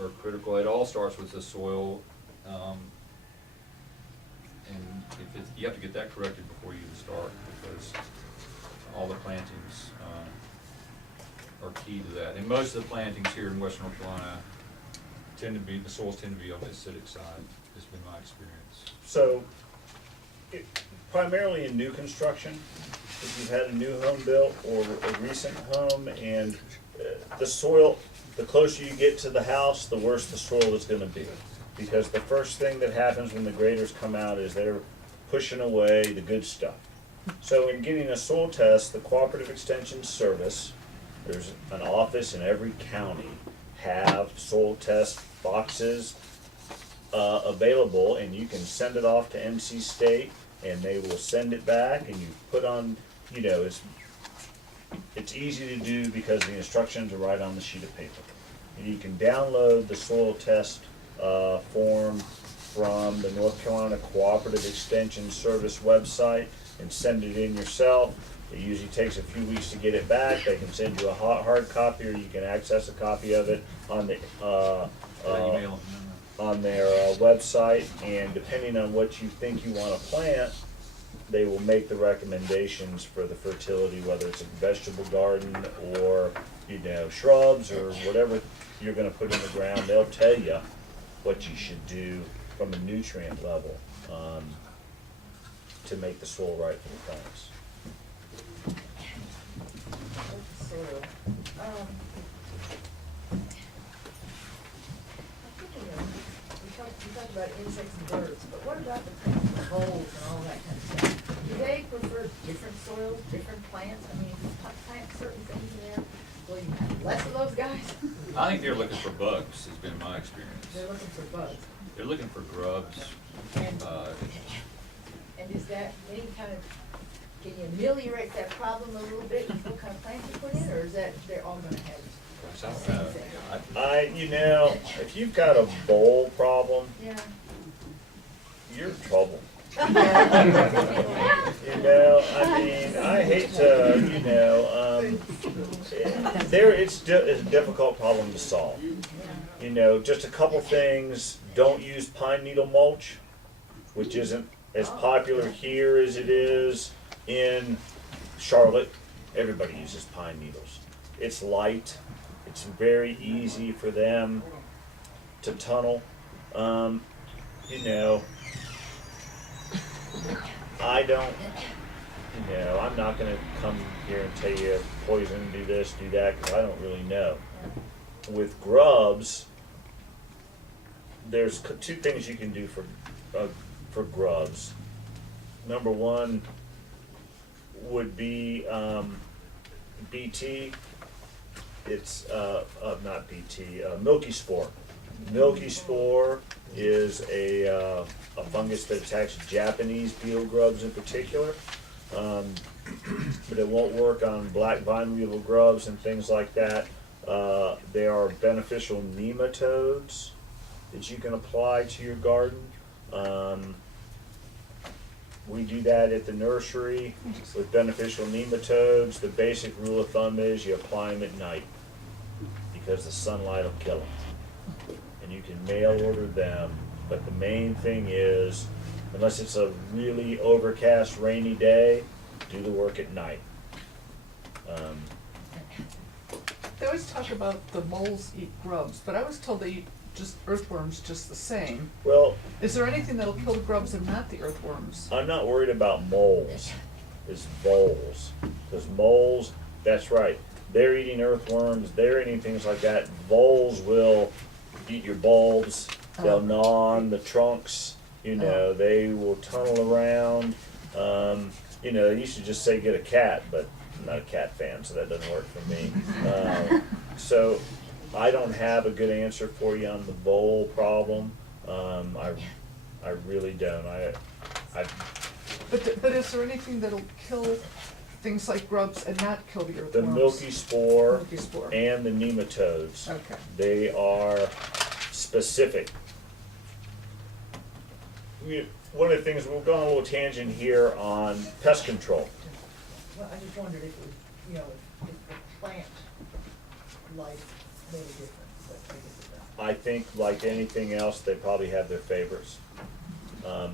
are critical. It all starts with the soil, and you have to get that corrected before you even start, because all the plantings are key to that. And most of the plantings here in Western North Carolina the soils tend to be on the acidic side, has been my experience. So, primarily in new construction, if you've had a new home built or a recent home, and the soil, the closer you get to the house, the worse the soil is gonna be. Because the first thing that happens when the graders come out is they're pushing away the good stuff. So in getting a soil test, the Cooperative Extension Service, there's an office in every county, have soil test boxes available, and you can send it off to NC State, and they will send it back, and you put on, you know, it's easy to do because the instructions are right on the sheet of paper. And you can download the soil test form from the North Carolina Cooperative Extension Service website and send it in yourself. It usually takes a few weeks to get it back. They can send you a hard copy, or you can access a copy of it on the Email. on their website, and depending on what you think you want to plant, they will make the recommendations for the fertility, whether it's a vegetable garden or, you know, shrubs or whatever you're going to put in the ground. They'll tell you what you should do from a nutrient level to make the soil right for the plants. Soil. We talked about insects and birds, but what about the voles and all that kind of stuff? Do they prefer different soils, different plants? I mean, if you plant certain things in there, will you have less of those guys? I think they're looking for bugs, has been my experience. They're looking for bugs. They're looking for grubs. And is that any kind of, can you ameliorate that problem a little bit with what kind of plants you put in, or is that they're all gonna have I the don't same know. thing? You know, if you've got a bowl problem, Yeah. you're in trouble. You know, I mean, I hate to, you know, it's a difficult problem to solve. You know, just a couple things, don't use pine needle mulch, which isn't as popular here as it is in Charlotte. Everybody uses pine needles. It's light, it's very easy for them to tunnel. You know, I'm not gonna come here and tell you poison, do this, do that, because I don't really know. With grubs, there's two things you can do for grubs. Number one would be BT. It's not BT. Milky spore. Milky spore is a fungus that attacks Japanese beetle grubs in particular, but it won't work on black vine weevil grubs and things like that. There are beneficial nematodes that you can apply to your garden. We do that at the nursery with beneficial nematodes. The basic rule of thumb is you apply them at night because the sunlight will kill them. And you can mail order them, but the main thing is, unless it's a really overcast, rainy day, do the work at night. They always talk about the moles eat grubs, but I was told they eat just earthworms just the same. Well, Is there anything that'll kill the grubs and not the earthworms? I'm not worried about moles, it's voles. Because moles, that's right, they're eating earthworms, they're eating things like that. Voles will eat your bulbs, they'll gnaw on the trunks, you know, they will tunnel around. You know, they used to just say get a cat, but I'm not a cat fan, so that doesn't work for me. So I don't have a good answer for you on the vole problem. I really don't. But is there anything that'll kill things like grubs and not kill the earthworms? The milky spore Milky spore. and the nematodes. Okay. They are specific. One of the things, we're going on a little tangent here on pest control. Well, I just wondered if it was, you know, if the plant life made a difference, but I guess it doesn't. I think like anything else, they probably have their favorites. They're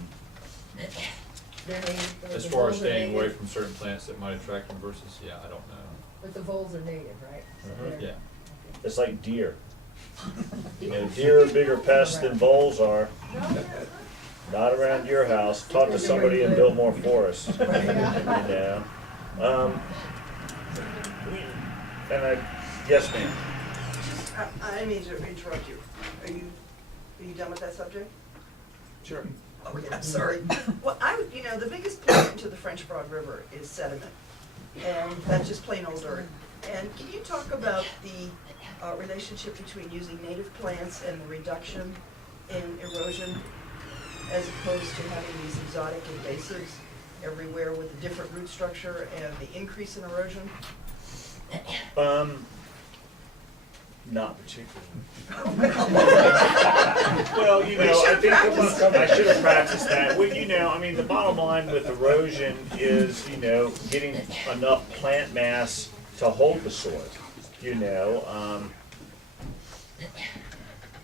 native, As the far as voles are staying away native. from certain plants that might attract them versus, yeah, I don't know. But the voles are native, right? So Mhm. they're- Yeah. It's like deer. You know, deer are bigger pests than voles are. Not around your house. Talk to somebody in Biltmore Forest. You know. Yes, ma'am. I didn't mean to interrupt you. Are you done with that subject? Sure. Okay, I'm sorry. Well, the biggest pollutant to the French Broad River is sediment, and that's just plain old dirt. And can you talk about the relationship between using native plants and the reduction in erosion, as opposed to having these exotic invasives everywhere with a different root structure and the increase in erosion? Not particularly. Well, you know, I think I should have practiced that. Well, you know, I mean, the bottom line with erosion is, you know, getting enough plant mass to hold the soil. You know,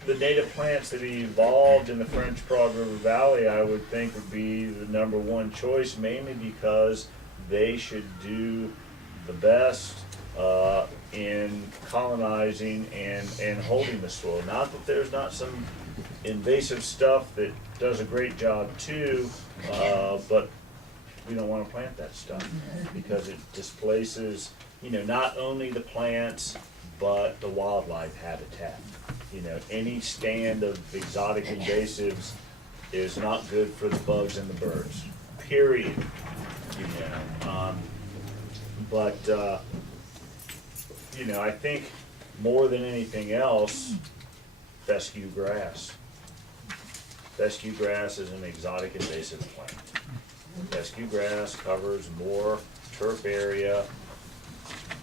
the native plants that evolved in the French Broad River Valley, I would think would be the #1 choice, mainly because they should do the best in colonizing and holding the soil. Not that there's not some invasive stuff that does a great job too, but we don't want to plant that stuff because it displaces, you know, not only the plants but the wildlife habitat. You know, any stand of exotic invasives is not good for the bugs and the birds. Period. You know, you know, I think more than anything else, fescue grass. Fescue grass is an exotic invasive plant. Fescue grass covers more turf area,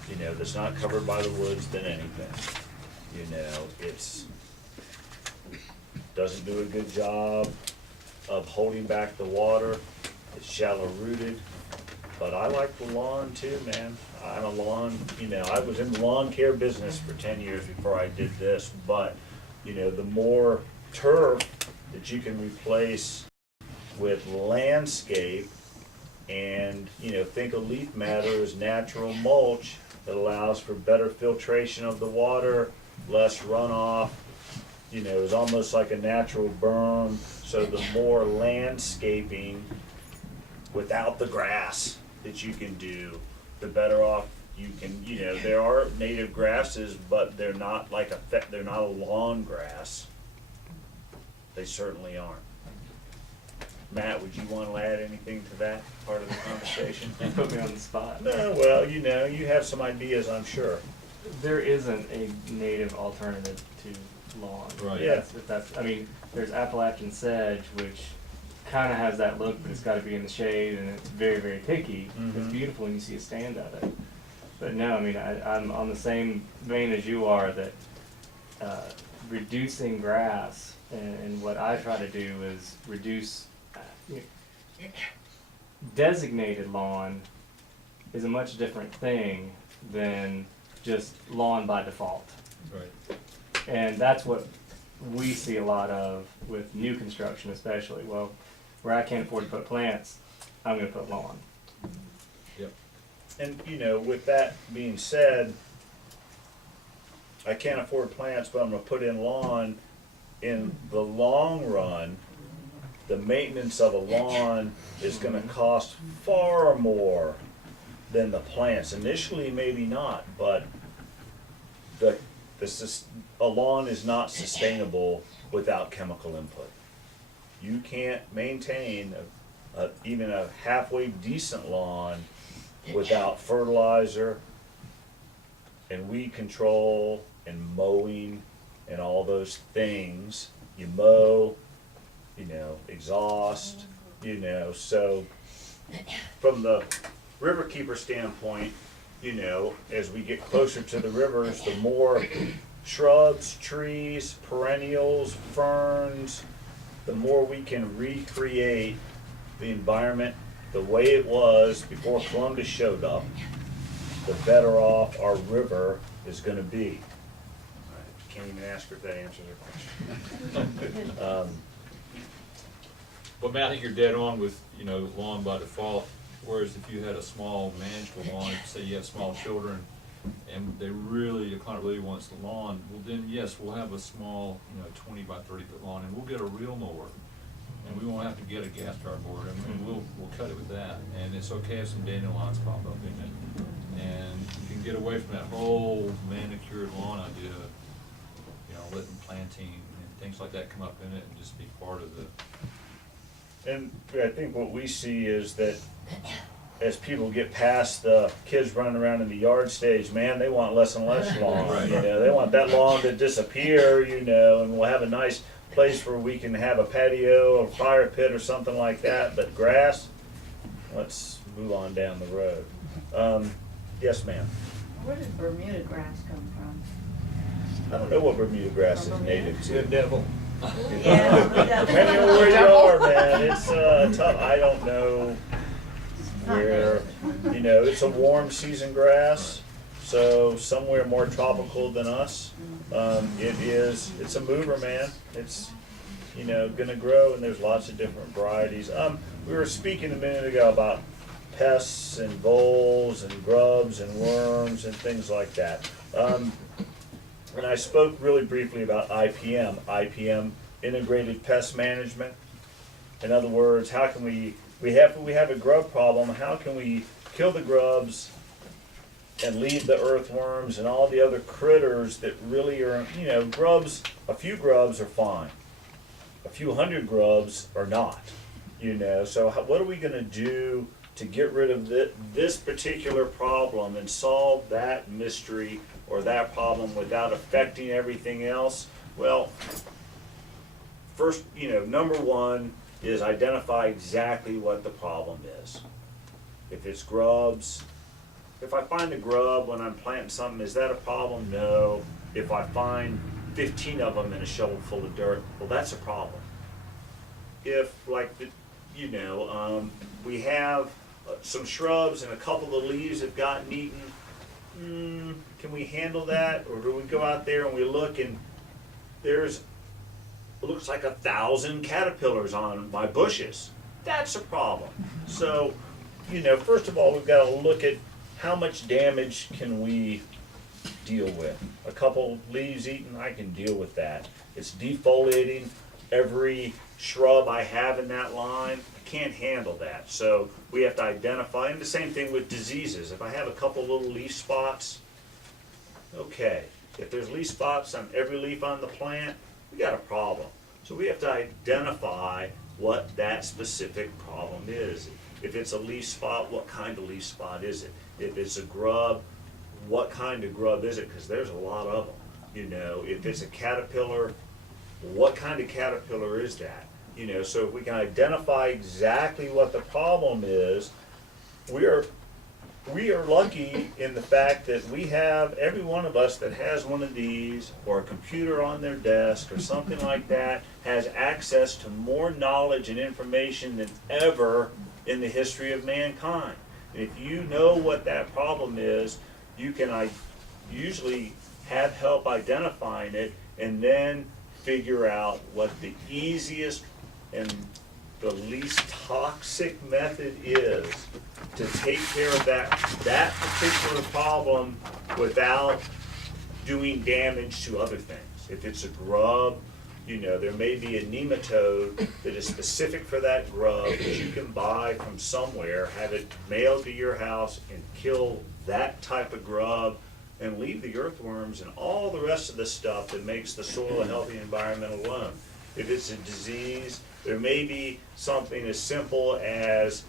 you know, that's not covered by the woods than anything. You know, doesn't do a good job of holding back the water. It's shallow rooted. But I like the lawn too, man. I'm a lawn, you know, I was in the lawn care business for 10 years before I did this, but, you know, the more turf that you can replace with landscape and, you know, think of leaf matter as natural mulch that allows for better filtration of the water, less runoff, you know, is almost like a natural berm. So the more landscaping without the grass that you can do, the better off you can, you know, there are native grasses, but they're not like they're not a lawn grass. They certainly aren't. Matt, would you want to add anything to that part of the conversation? You put me on the spot. No, well, you know, you have some ideas, I'm sure. There isn't a native alternative to lawn. Right. Yeah. I mean, there's Appalachian sedge, which kind of has that look, but it's got to be in the shade, and it's very, very picky. Mhm. It's beautiful when you see a stand of it. But no, I mean, I'm on the same vein as you are, that reducing grass, and what I try to do is reduce designated lawn is a much different thing than just lawn by default. Right. And that's what we see a lot of with new construction especially. Well, where I can't afford to put plants, I'm going to put lawn. Yep. And, you know, with that being said, I can't afford plants, but I'm gonna put in lawn. In the long run, the maintenance of a lawn is gonna cost far more than the plants. Initially, maybe not, but a lawn is not sustainable without chemical input. You can't maintain even a halfway decent lawn without fertilizer and weed control and mowing and all those things. You mow, you know, exhaust, you know, so from the river keeper standpoint, you know, as we get closer to the rivers, the more shrubs, trees, perennials, ferns, the more we can recreate the environment the way it was before Columbus showed up, the better off our river is going to be. I can't even ask her if that answers her question. Well, Matt, I think you're dead on with, you know, lawn by default, whereas if you had a small manageable lawn, say you have small children, and the client really wants the lawn, well then, yes, we'll have a small, 20 by 30 foot lawn, and we'll get a real mower. And we won't have to get a gas cardboard, and we'll cut it with that. And it's okay if some dandelions pop up in it. And you can get away from that whole manicured lawn idea, letting planting and things like that come up in it and just be part of the. And I think what we see is that as people get past the kids running around in the yard stage, man, they want less and less lawn. Right. They want that lawn to disappear, and we'll have a nice place where we can have a patio or fire pit or something like that. But grass, let's move on down the road. Yes, ma'am. Where does Bermuda grass come from? I don't know what Bermuda grass is native to. Good devil. Yeah. Depending on where you are, man, it's tough. I don't know where, it's a warm season grass, so somewhere more tropical than us. It's a mover, man. It's, gonna grow, and there's lots of different varieties. We were speaking a minute ago about pests and voles and grubs and worms and things like that. And I spoke really briefly about IPM, Integrated Pest Management. In other words, how can we have a grub problem, how can we kill the grubs and leave the earthworms and all the other critters that really are, grubs, a few grubs are fine. A few hundred grubs are not, So what are we gonna do to get rid of this particular problem and solve that mystery or that problem without affecting everything else? Well, first, number one is identify exactly what the problem is. If it's grubs, if I find a grub when I'm planting something, is that a problem? No. If I find 15 of them in a shovel full of dirt, well, that's a problem. If, we have some shrubs and a couple of the leaves have gotten eaten, can we handle that? Or do we go out there and we look and it looks like 1,000 caterpillars on my bushes? That's a problem. So, first of all, we've got to look at how much damage can we deal with. A couple leaves eaten, I can deal with that. It's defoliating every shrub I have in that line. I can't handle that. So we have to identify, and the same thing with diseases. If I have a couple little leaf spots, okay. If there's leaf spots on every leaf on the plant, we got a problem. So we have to identify what that specific problem is. If it's a leaf spot, what kind of leaf spot is it? If it's a grub, what kind of grub is it? Because there's a lot of them. If it's a caterpillar, what kind of caterpillar is that? So if we can identify exactly what the problem is, we are lucky in the fact that we have, every one of us that has one of these, or a computer on their desk, or something like that, has access to more knowledge and information than ever in the history of mankind. And if you know what that problem is, you can usually have help identifying it, and then figure out what the easiest and the least toxic method is to take care of that particular problem without doing damage to other things. If it's a grub, there may be a nematode that is specific for that grub that you can buy from somewhere, have it mailed to your house, and kill that type of grub and leave the earthworms and all the rest of the stuff that makes the soil a healthy environment alone. If it's a disease, there may be something as simple as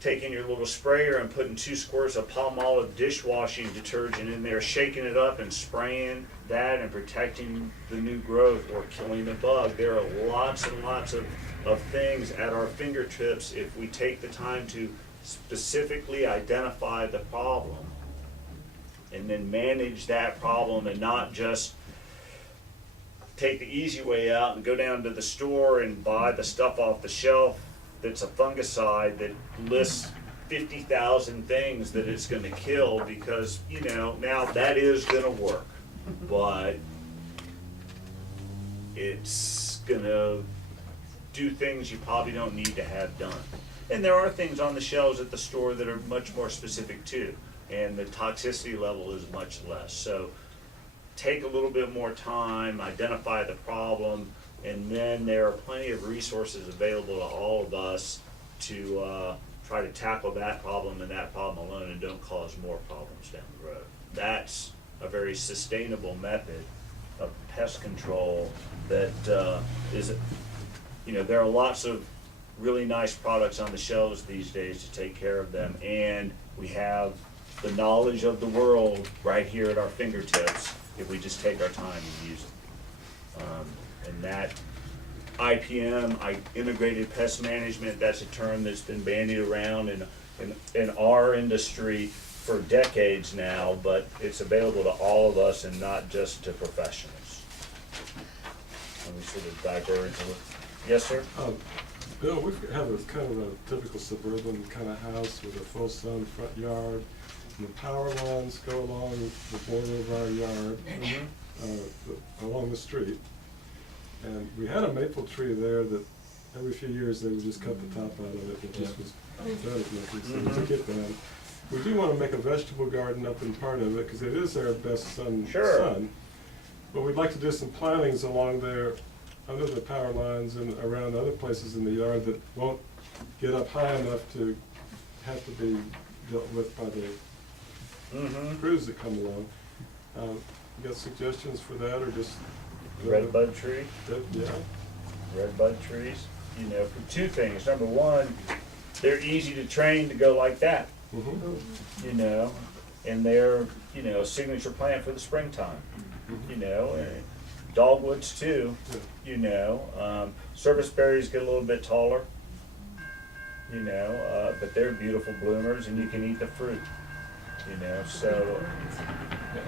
taking your little sprayer and putting 2 squirts of Palmolive dishwashing detergent in there, shaking it up and spraying that and protecting the new growth or killing the bug. There are lots and lots of things at our fingertips if we take the time to specifically identify the problem and then manage that problem, and not just take the easy way out and go down to the store and buy the stuff off the shelf that's a fungicide that lists 50,000 things that it's going to kill, because now that is going to work, but it's going to do things you probably don't need to have done. And there are things on the shelves at the store that are much more specific too. and the toxicity level is much less. So take a little bit more time, identify the problem, and then there are plenty of resources available to all of us to try to tackle that problem and that problem alone, and don't cause more problems down the road. That's a very sustainable method of pest control that is, you know, there are lots of really nice products on the shelves these days to take care of them, and we have the knowledge of the world right here at our fingertips if we just take our time and use it. And that IPM, integrated pest management, that's a term that's been bandied around in our industry for decades now, but it's available to all of us and not just to professionals. Let me sort of diverge a little. Yes, sir? Bill, we have a kind of a typical suburban kind of house with a full sun front yard, and the power lines go along the border of our yard, along the street. And we had a maple tree there that every few years they would just cut the top out of it, it just was dead as nothing, so we took it down. We do want to make a vegetable garden up in part of it, because it is our best sun. But we'd like to do some plantings along there, under the power lines and around other places in the yard that won't get up high enough to have to be dealt with by the crews that come along. You got suggestions for that, or just? Red bud tree? Yeah. Red bud trees, you know, for two things. Number one, they're easy to train to go like that, you know, and they're, you know, a signature plant for the springtime, you know, and dogwoods too, you know. Service berries get a little bit taller, you know, but they're beautiful bloomers, and you can eat the fruit, you know, so,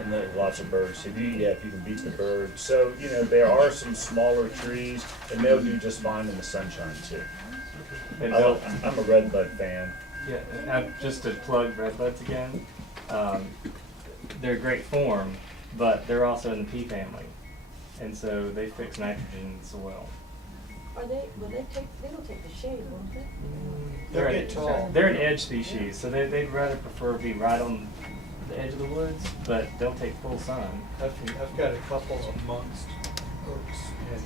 and there are lots of birds. If you can beat the birds. So, you know, there are some smaller trees, and they'll do just fine in the sunshine too. I'm a redbud fan. Yeah, just to plug redbuds again, they're a great form, but they're also in the pea family, and so they fix nitrogen in the soil. They don't take the shade, won't they? They're an edge species, so they'd rather prefer to be right on the edge of the woods, but they'll take full sun. I've got a couple amongst oaks and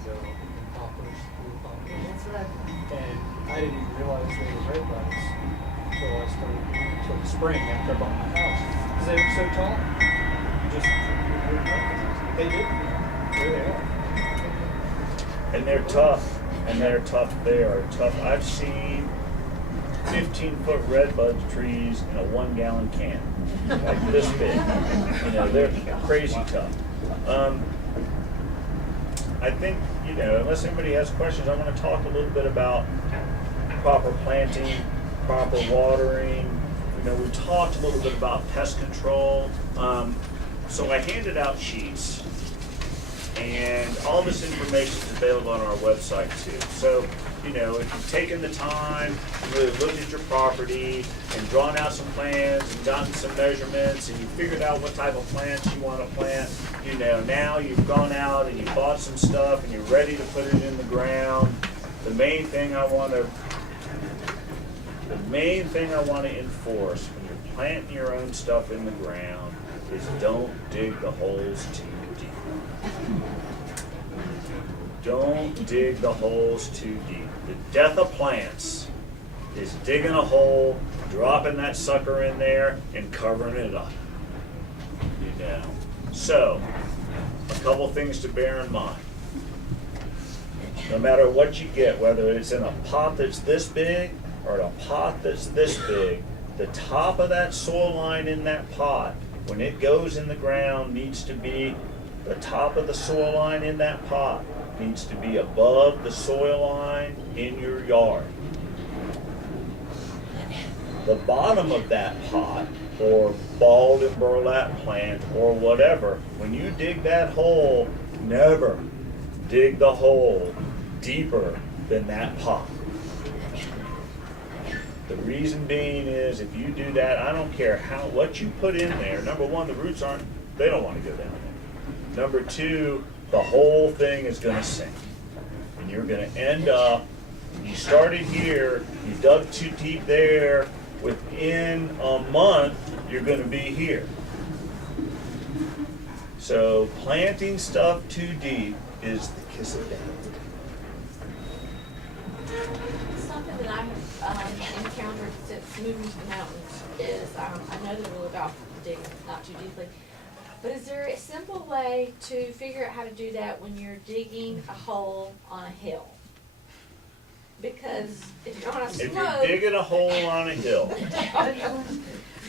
poplars, blue poplars. That's what I've. And I didn't even realize they were red buds until the spring after I bought my house. Because they were so tall. You just wouldn't recognize them. They did. There they are. And they're tough, they are tough. I've seen 15-foot redbud trees in a 1-gallon can, like this big. You know, they're crazy tough. I think, you know, unless anybody has questions, I want to talk a little bit about proper planting, proper watering. You know, we talked a little bit about pest control. So I handed out sheets, and all this information is available on our website too. So, you know, if you've taken the time to really look at your property and drawn out some plans and gotten some measurements and you figured out what type of plants you want to plant, you know, now you've gone out and you bought some stuff and you're ready to put it in the ground. The main thing I want to enforce when you're planting your own stuff in the ground is don't dig the holes too deep. Don't dig the holes too deep. The death of plants is digging a hole, dropping that sucker in there, and covering it up. You know. So, a couple things to bear in mind. No matter what you get, whether it's in a pot that's this big or in a pot that's this big, the top of that soil line in that pot, when it goes in the ground, needs to be, the top of the soil line in that pot needs to be above the soil line in your yard. The bottom of that pot, or balled and burlap plant, or whatever, when you dig that hole, never dig the hole deeper than that pot. The reason being is if you do that, I don't care what you put in there. Number one, the roots they don't want to go down there. Number two, the whole thing is going to sink. And you're going to end up, you started here, you dug too deep there, within a month, you're gonna be here. So planting stuff too deep is the kiss of death. Something that I have encountered since moving to the mountains is, I know the rule about digging not too deeply, but is there a simple way to figure out how to do that when you're digging a hole on a hill? Because if you're on a slope. If you're digging a hole on a hill,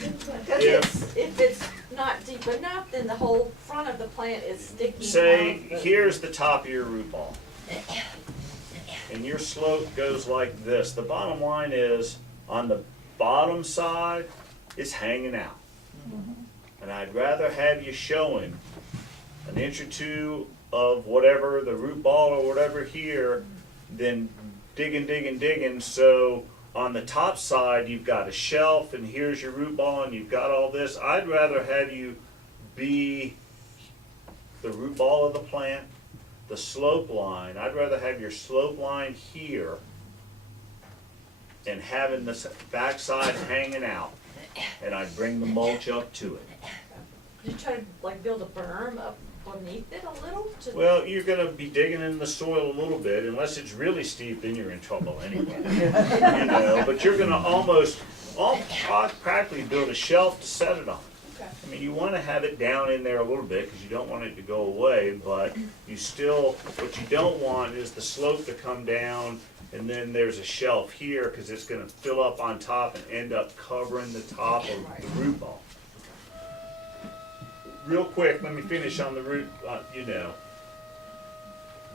Because if it's not deep enough, then the whole front of the plant is sticking say, out. here's the top of your root ball. And your slope goes like this. The bottom line is, on the bottom side, it's hanging out. And I'd rather have you showing an inch or two of whatever, the root ball or whatever here, than digging. So on the top side, you've got a shelf, and here's your root ball, and you've got all this. I'd rather have you be the root ball of the plant, the slope line. I'd rather have your slope line here and having the backside hanging out, and I'd bring the mulch up to it. You try to like build a berm up beneath it a little? Well, you're gonna be digging in the soil a little bit, unless it's really steep, then you're in trouble anyway. You know, but you're gonna almost practically build a shelf to set it on. Okay. I mean, you wanna have it down in there a little bit, because you don't want it to go away, but you still, what you don't want is the slope to come down, and then there's a shelf here, because it's gonna fill up on top and end up covering the top of the root ball. Real quick, let me finish on the root,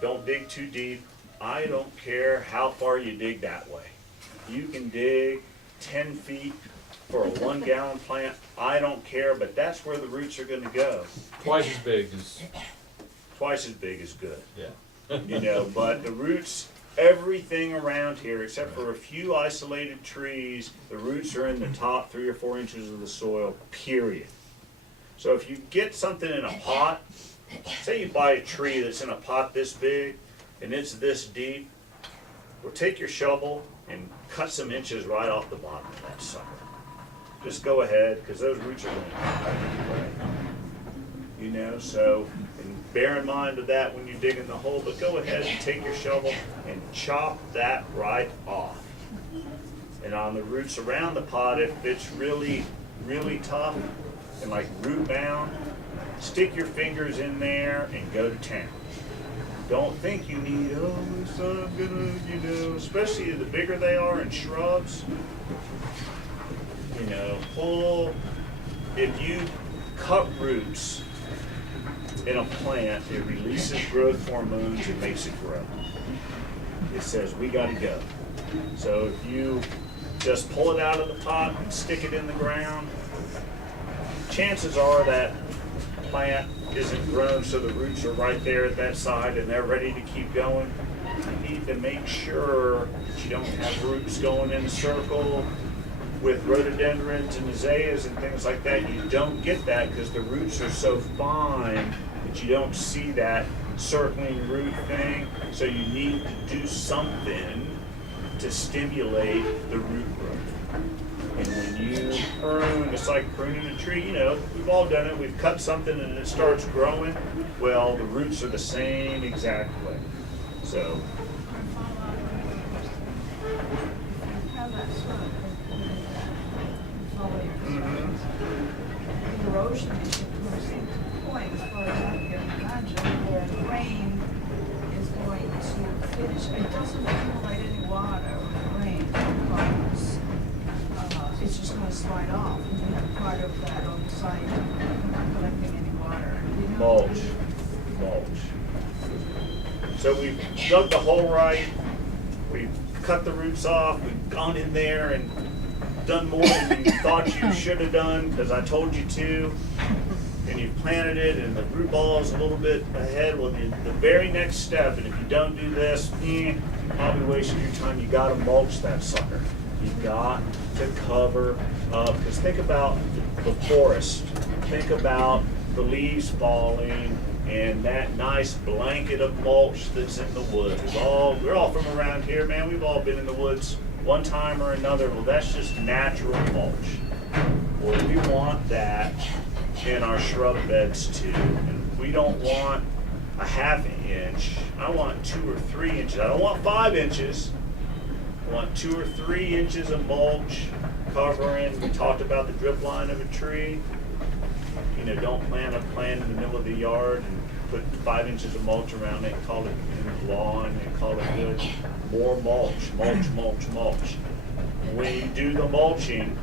don't dig too deep. I don't care how far you dig that way. You can dig 10 feet for a 1 gallon plant, I don't care, but that's where the roots are gonna go. Twice as big is, Twice as big is good. yeah. But the roots, everything around here, except for a few isolated trees, the roots are in the top 3 or 4 inches of the soil, period. So if you get something in a pot, say you buy a tree that's in a pot this big and it's this deep, well, take your shovel and cut some inches right off the bottom of that sucker. Just go ahead, because those roots are going to come anyway. So and bear in mind of that when you're digging the hole, but go ahead and take your shovel and chop that right off. And on the roots around the pot, if it's really, really tough, and like root bound, stick your fingers in there and go to town. Don't think you need, so I'm gonna, especially the bigger they are in shrubs, pull, if you cut roots in a plant, it releases growth hormones and makes it grow. It says, we gotta go. So if you just pull it out of the pot and stick it in the ground, chances are that plant isn't grown, so the roots are right there at that side and they're ready to keep going. You need to make sure that you don't have roots going in a circle with rhododendrons and azaleas and things like that. You don't get that because the roots are so fine that you don't see that circling root thing. So you need to do something to stimulate the root growth. And when you prune, it's like pruning a tree, we've all done it. We've cut something and it starts growing. Well, the roots are the same exact way. So. Have that sort of follow your erosion is the point as far as I can imagine, where the rain is going to finish. It doesn't accumulate any water with the rain because it's just going to slide off. And you have part of that on the side not collecting any water. Mulch. So we've dug the hole right, we've cut the roots off, we've gone in there and done more than you thought you should have done because I told you to, and you've planted it and the root ball is a little bit ahead. Well, the very next step, and if you don't do this, you're probably wasting your time. You got to mulch that sucker. You got to cover up, because think about the forest, think about the leaves falling and that nice blanket of mulch that's in the woods. We're all from around here, man. We've all been in the woods one time or another, well, that's just natural mulch. Well, we want that in our shrub beds too. And we don't want a half inch. I want 2 or 3 inches. I don't want 5 inches. I want 2 or 3 inches of mulch covering. We talked about the drip line of a tree. You know, don't plant a plant in the middle of the yard and put 5 inches of mulch around it and call it in the lawn and call it good. More mulch, mulch, mulch, mulch. When you do the mulching,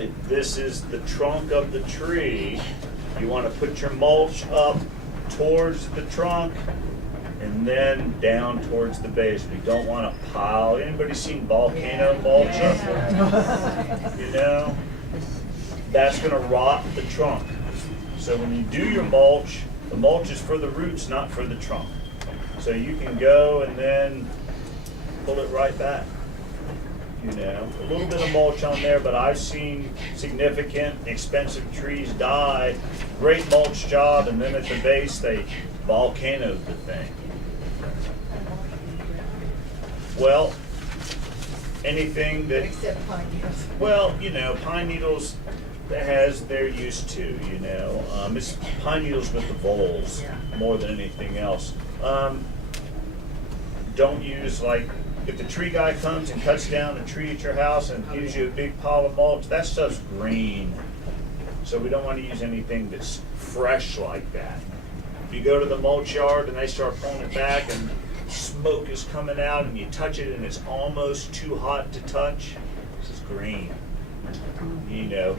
if this is the trunk of the tree, you want to put your mulch up towards the trunk and then down towards the base. We don't want to pile. Anybody seen volcano mulch up? You know, that's going to rot the trunk. So when you do your mulch, the mulch is for the roots, not for the trunk. So you can go and then pull it right back. You know, a little bit of mulch on there, but I've seen significant, expensive trees die. Great mulch job, and then at the base they volcanoed the thing. Well, anything that, Except pine needles. well, you know, pine needles, that has their use too, you know. It's pine needles with the voles more than anything else. Don't use, like, if the tree guy comes and cuts down a tree at your house and gives you a big pile of mulch, that stuff's green. So we don't want to use anything that's fresh like that. If you go to the mulch yard and they start pulling it back and smoke is coming out and you touch it and it's almost too hot to touch, this is green. You know,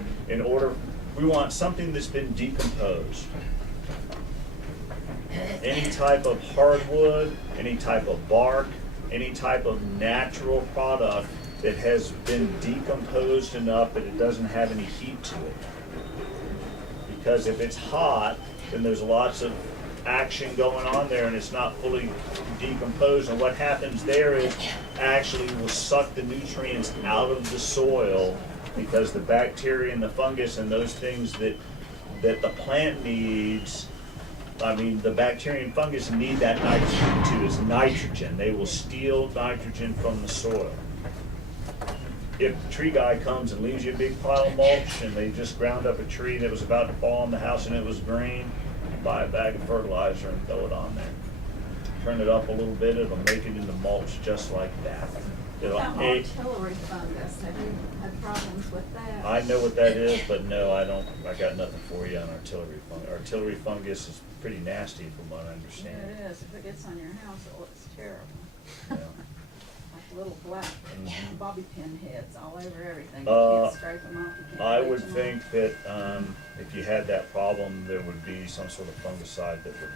we want something that's been decomposed. Any type of hardwood, any type of bark, any type of natural product that has been decomposed enough that it doesn't have any heat to it. Because if it's hot, then there's lots of action going on there and it's not fully decomposed. And what happens there is actually will suck the nutrients out of the soil, because the bacteria and the fungus and those things that the plant needs, I mean, the bacteria and fungus need that nitrogen too. It's nitrogen. They will steal nitrogen from the soil. If the tree guy comes and leaves you a big pile of mulch and they just ground up a tree that was about to fall on the house and it was green, buy a bag of fertilizer and throw it on there. Turn it up a little bit, it'll make it into mulch just like that. It'll Now, artillery fungus, have you had problems with that? I know what that is, but no, I don't. I got nothing for you on artillery fungus. Artillery fungus is pretty nasty, from what I Yeah, understand. it is. If it gets on your house, it looks terrible. Yeah. Like little black bobby pin heads all over everything. You Uh, can't scrape them off. You can't I bleach would them think off. that if you had that problem, there would be some sort of fungicide that would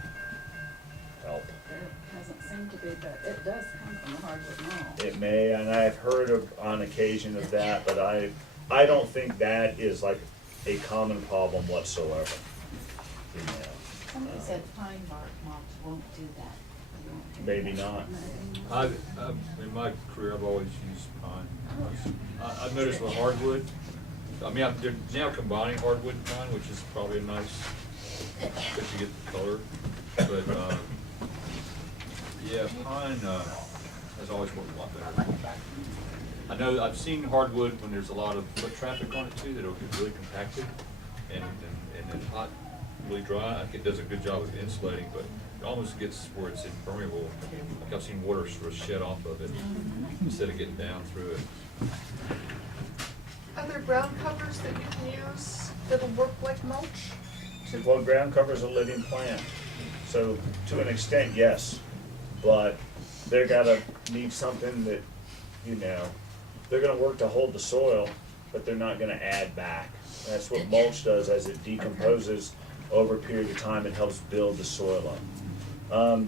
help. It hasn't seemed to be, but it does come from the hardwood mall. It may, and I've heard of on occasion of that, but I don't think that is like a common problem whatsoever. You know, Somebody said pine bark mulch won't do that. maybe not. In my career, I've always used pine. I've noticed with hardwood, I mean, they're now combining hardwood and pine, which is probably a nice, good to get the color. But, yeah, pine has always worked a lot better. I know, I've seen hardwood when there's a lot of foot traffic on it too, that it'll get really compacted and then hot, really dry. I think it does a good job of insulating, but it almost gets where it's impermeable. Like I've seen water sort of shed off of it instead of getting down through it. Are there ground covers that you can use that'll work like mulch? Well, ground cover is a living plant, so to an extent, yes, but they're gotta need something that, you know, they're gonna work to hold the soil, but they're not gonna add back. That's what mulch does. As it decomposes over a period of time, it helps build the soil up.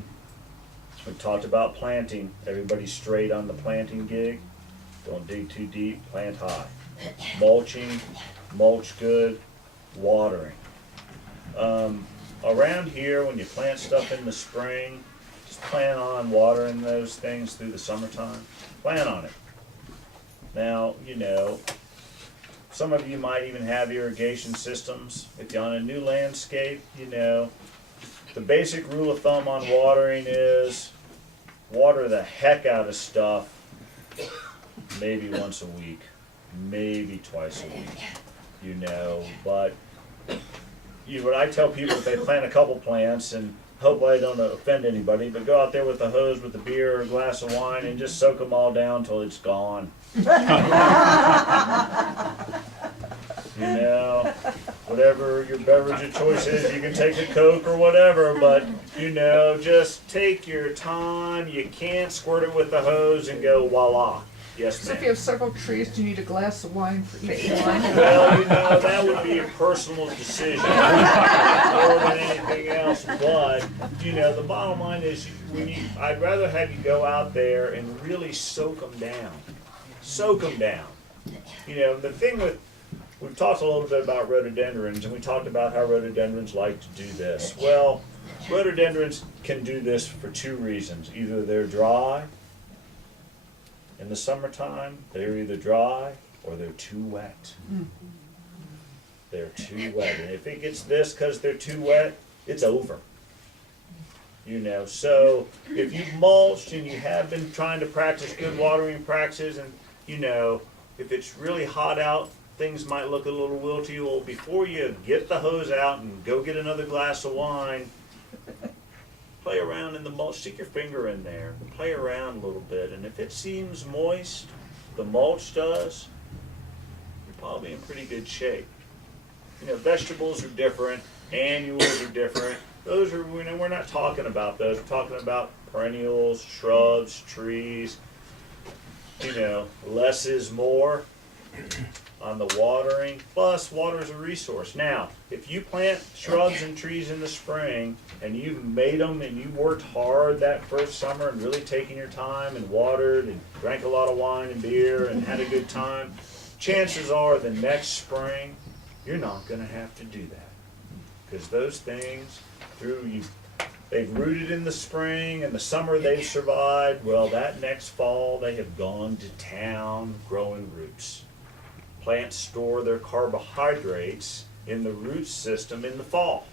We talked about planting. Everybody's straight on the planting gig. Don't dig too deep, plant high. Mulching, mulch good, watering. Around here, when you plant stuff in the spring, just plan on watering those things through the summertime. Plan on it. Now, you know, some of you might even have irrigation systems. If you're on a new landscape, you know, the basic rule of thumb on watering is water the heck out of stuff maybe once a week, maybe twice a week, you know, but what I tell people is they plant a couple plants, and hopefully I don't offend anybody, but go out there with a hose with a beer or a glass of wine and just soak them all down till it's gone. You know, whatever your beverage of choice is, you can take a Coke or whatever, but, you know, just take your time. You can't squirt it with the hose and go voila. Yes, So if you ma'am. have several trees, do you need a glass of wine for each one? Well, you know, that would be a personal decision more than anything else, but, you know, the bottom line is, I'd rather have you go out there and really soak them down. Soak them down. You know, the thing with, we've talked a little bit about rhododendrons, and we talked about how rhododendrons like to do this. Well, rhododendrons can do this for two reasons. Either they're dry in the summertime, they're either dry or they're too wet. They're too wet. And if it gets this because they're too wet, it's over. You know, so if you've mulched and you have been trying to practice good watering practices, and, you know, if it's really hot out, things might look a little wilty. Well, before you get the hose out and go get another glass of wine, play around in the mulch, stick your finger in there, play around a little bit, and if it seems moist, the mulch does, you're probably in pretty good shape. You know, vegetables are different, annuals are different. Those are, you know, we're not talking about those. We're talking about perennials, shrubs, trees. You know, less is more on the watering. Plus, water is a resource. Now, if you plant shrubs and trees in the spring and you've made them and you worked hard that first summer and really taken your time and watered and drank a lot of wine and beer and had a good time, chances are the next spring you're not going to have to do that. Because those things, they've rooted in the spring and the summer they've survived. Well, that next fall they have gone to town growing roots. Plants store their carbohydrates in the root system in the fall.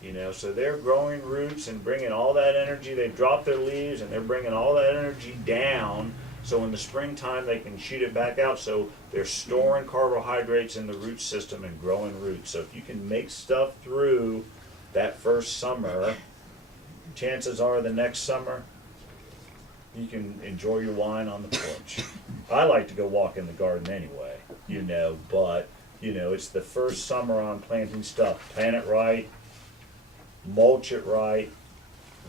You know, so they're growing roots and bringing all that energy. They've dropped their leaves and they're bringing all that energy down. So in the springtime they can shoot it back out. So they're storing carbohydrates in the root system and growing roots. So if you can make stuff through that first summer, chances are the next summer you can enjoy your wine on the porch. I like to go walk in the garden anyway, you know, but, you know, it's the first summer on planting stuff. Plant it right, mulch it right,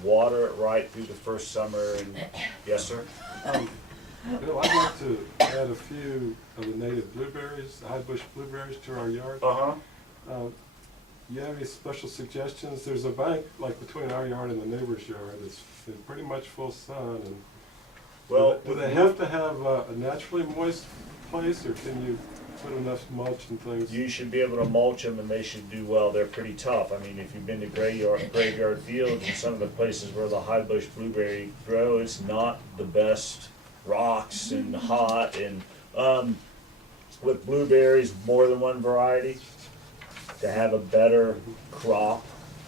water it right through the first summer, and, yes, sir? Bill, I'd like to add a few of the native blueberries, high bush blueberries to our yard. You have any special suggestions? There's a bank like between our yard and the neighbor's yard that's in pretty much full sun, and Well, do they have to have a naturally moist place, or can you put enough mulch and things? You should be able to mulch them and they should do well. They're pretty tough. I mean, if you've been to graveyard fields and some of the places where the high bush blueberry grow, it's not the best rocks and hot, and with blueberries, more than one variety to have a better crop,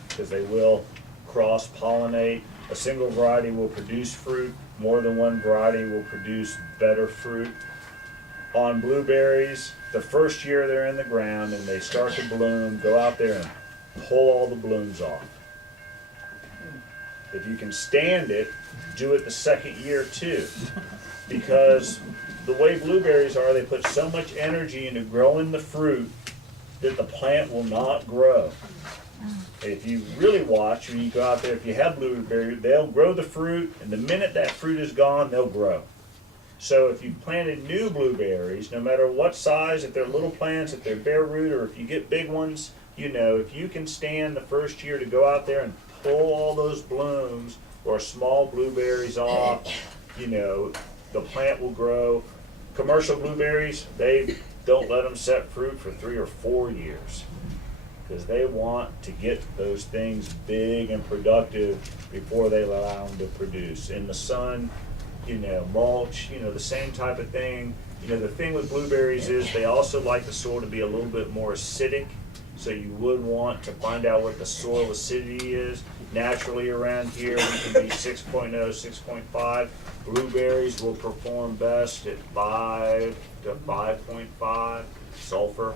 because they will cross-pollinate. A single variety will produce fruit, more than one variety will produce better fruit. On blueberries, the first year they're in the ground and they start to bloom, go out there and pull all the blooms off. If you can stand it, do it the second year too. Because the way blueberries are, they put so much energy into growing the fruit that the plant will not grow. If you really watch, when you go out there, if you have blueberries, they'll grow the fruit, and the minute that fruit is gone, they'll grow. So if you planted new blueberries, no matter what size, if they're little plants, if they're bare root, or if you get big ones, you know, if you can stand the first year to go out there and pull all those blooms or small blueberries off, you know, the plant will grow. Commercial blueberries, they don't let them set fruit for 3 or 4 years, because they want to get those things big and productive before they allow them to produce. In the sun, you know, mulch, you know, the same type of thing. You know, the thing with blueberries is they also like the soil to be a little bit more acidic, so you would want to find out what the soil acidity is. Naturally around here, we can be 6.0, 6.5. Blueberries will perform best at 5 to 5.5. Sulfur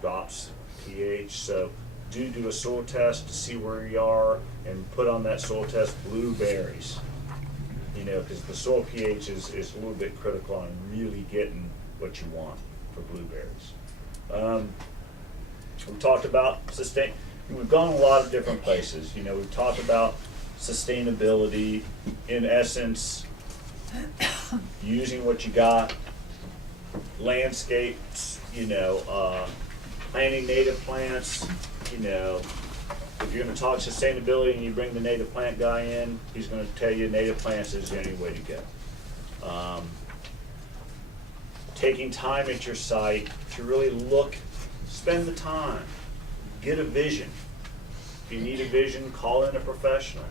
drops pH, so do a soil test to see where you are and put on that soil test blueberries. You know, because the soil pH is a little bit critical on really getting what you want for blueberries. We talked about we've gone a lot of different places. You know, we've talked about sustainability, in essence, using what you got, landscapes, you know, planting native plants, you know. If you're going to talk sustainability and you bring the native plant guy in, he's going to tell you native plants is the only way to go. Taking time at your site to really look, spend the time, get a vision. If you need a vision, call in a professional.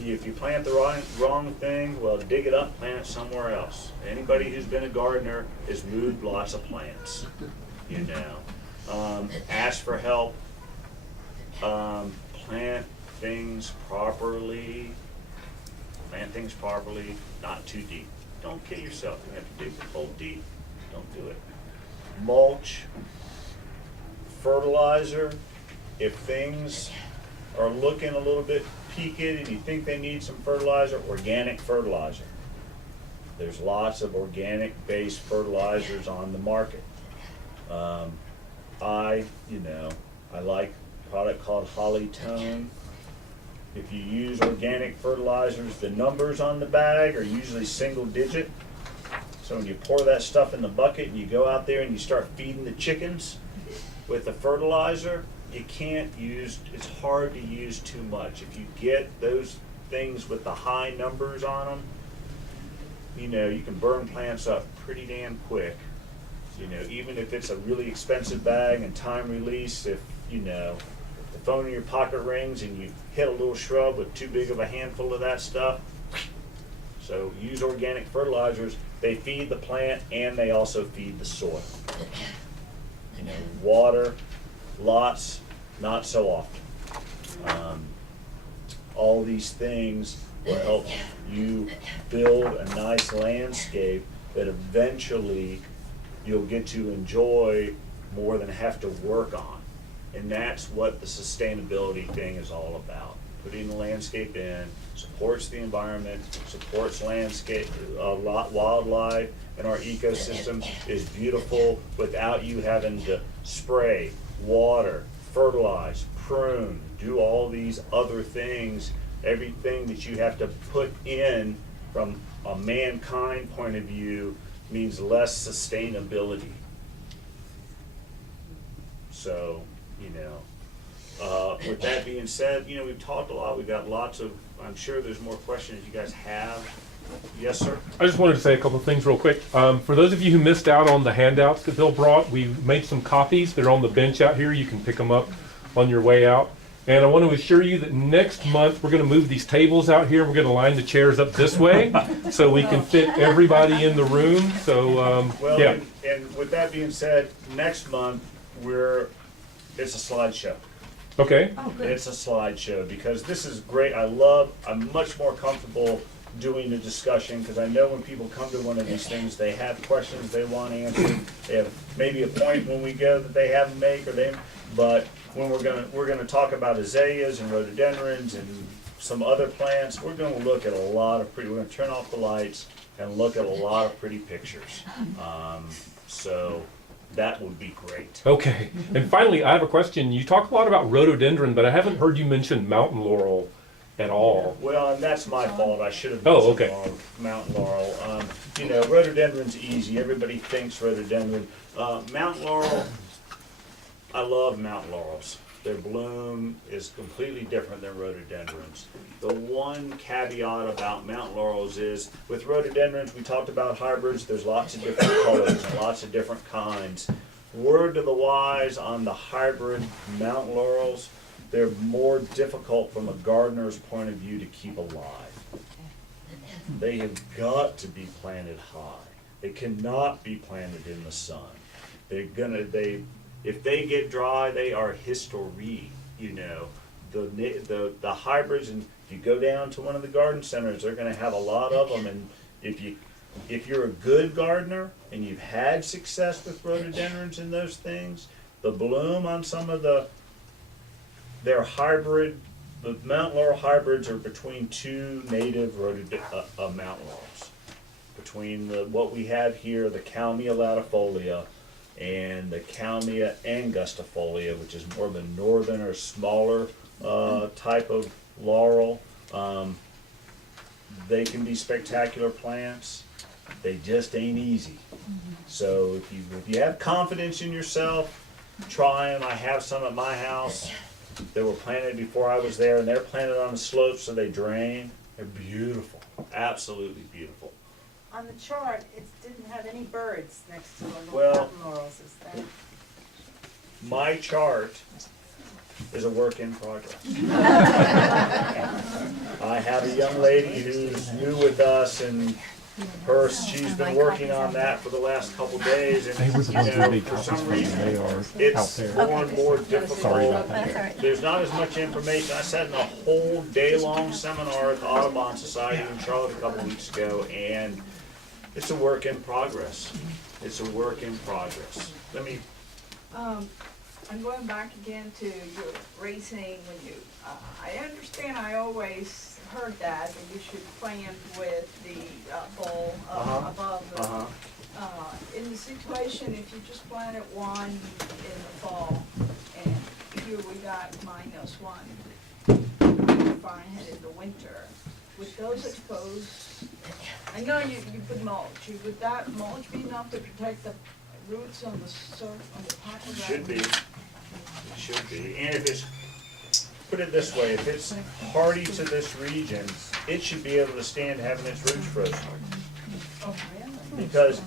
If you plant the wrong thing, well, dig it up, plant it somewhere else. Anybody who's been a gardener has moved lots of plants, you know. Ask for help. Plant things properly. Plant things properly, not too deep. Don't kill yourself. You have to dig the hole deep. Don't do it. Mulch, fertilizer. If things are looking a little bit peaked and you think they need some fertilizer, organic fertilizer. There's lots of organic-based fertilizers on the market. I like a product called Holly Tone. If you use organic fertilizers, the numbers on the bag are usually single digit. So when you pour that stuff in the bucket and you go out there and you start feeding the chickens with the fertilizer, you can't use, it's hard to use too much. If you get those things with the high numbers on them, you know, you can burn plants up pretty damn quick. You know, even if it's a really expensive bag and time release, if, you know, the phone in your pocket rings and you hit a little shrub with too big of a handful of that stuff. So use organic fertilizers. They feed the plant and they also feed the soil. You know, water, lots, not so often. All these things will help you build a nice landscape that eventually you'll get to enjoy more than have to work on. And that's what the sustainability thing is all about. Putting the landscape in, supports the environment, supports landscape, wildlife, and our ecosystem is beautiful without you having to spray, water, fertilize, prune, do all these other things. Everything that you have to put in from a mankind point of view means less sustainability. So, you know, with that being said, you know, we've talked a lot. We've got lots of, I'm sure there's more questions you guys have. Yes, sir? I just wanted to say a couple of things real quick. For those of you who missed out on the handouts that Bill brought, we made some copies. They're on the bench out here. You can pick them up on your way out. And I want to assure you that next month we're going to move these tables out here. We're going to line the chairs up this way so we can fit everybody in the room. So, Well, yeah. and with that being said, next month it's a slideshow. Okay. Oh, good. It's a slideshow because this is great. I'm much more comfortable doing a discussion because I know when people come to one of these things, they have questions they want answered. They have maybe a point when we go that they haven't made but when we're gonna talk about azaleas and rhododendrons and some other plants, we're gonna look at a lot of we're gonna turn off the lights and look at a lot of pretty pictures. So that would be great. Okay. And finally, I have a question. You talk a lot about rhododendron, but I haven't heard you mention mountain laurel at all. Well, and that's my fault. I should have Oh, mentioned okay. mountain laurel. You know, rhododendron's easy. Everybody thinks rhododendron. Mountain laurel, I love mountain laurels. Their bloom is completely different than rhododendrons. The one caveat about mountain laurels is, with rhododendrons, we talked about hybrids, there's lots of different colors and lots of different kinds. Word to the wise on the hybrid mountain laurels, they're more difficult from a gardener's point of view to keep alive. They have got to be planted high. They cannot be planted in the sun. If they get dry, they are history, you know. The hybrids, and if you go down to one of the garden centers, they're gonna have a lot of them, and if you're a good gardener and you've had success with rhododendrons and those things, the bloom on some of their hybrid, the mountain laurel hybrids are between two native mountain laurels. Between what we have here, the Calmia latifolia and the Calmia angustifolia, which is more of a northern or smaller type of laurel. They can be spectacular plants. They just ain't easy. So if you have confidence in yourself, try them. I have some at my house. They were planted before I was there, and they're planted on the slope so they drain. They're beautiful, absolutely beautiful. On the chart, it didn't have any birds next to the Well- mountain laurels, is that? My chart is a work in progress. I have a young lady who's new with us, and she's been working on that for the last couple days, and you know, for some reason, it's more and more difficult. There's not as much information. I sat in a whole day-long seminar at the Audubon Society in Charlotte a couple weeks ago, and it's a work in progress. It's a work in progress. I'm going back again to your raising when you, I understand, I always heard that you should plant with the bowl above the, in the situation, if you just planted one in the fall, and here we got -1 Fahrenheit in the winter, with those exposed, I know you put mulch, would that mulch be enough to protect the roots on the top of that? Should be. It should be. And if it's, put it this way, if it's hardy to this region, it should be able to stand having its roots frozen. Oh, really? Because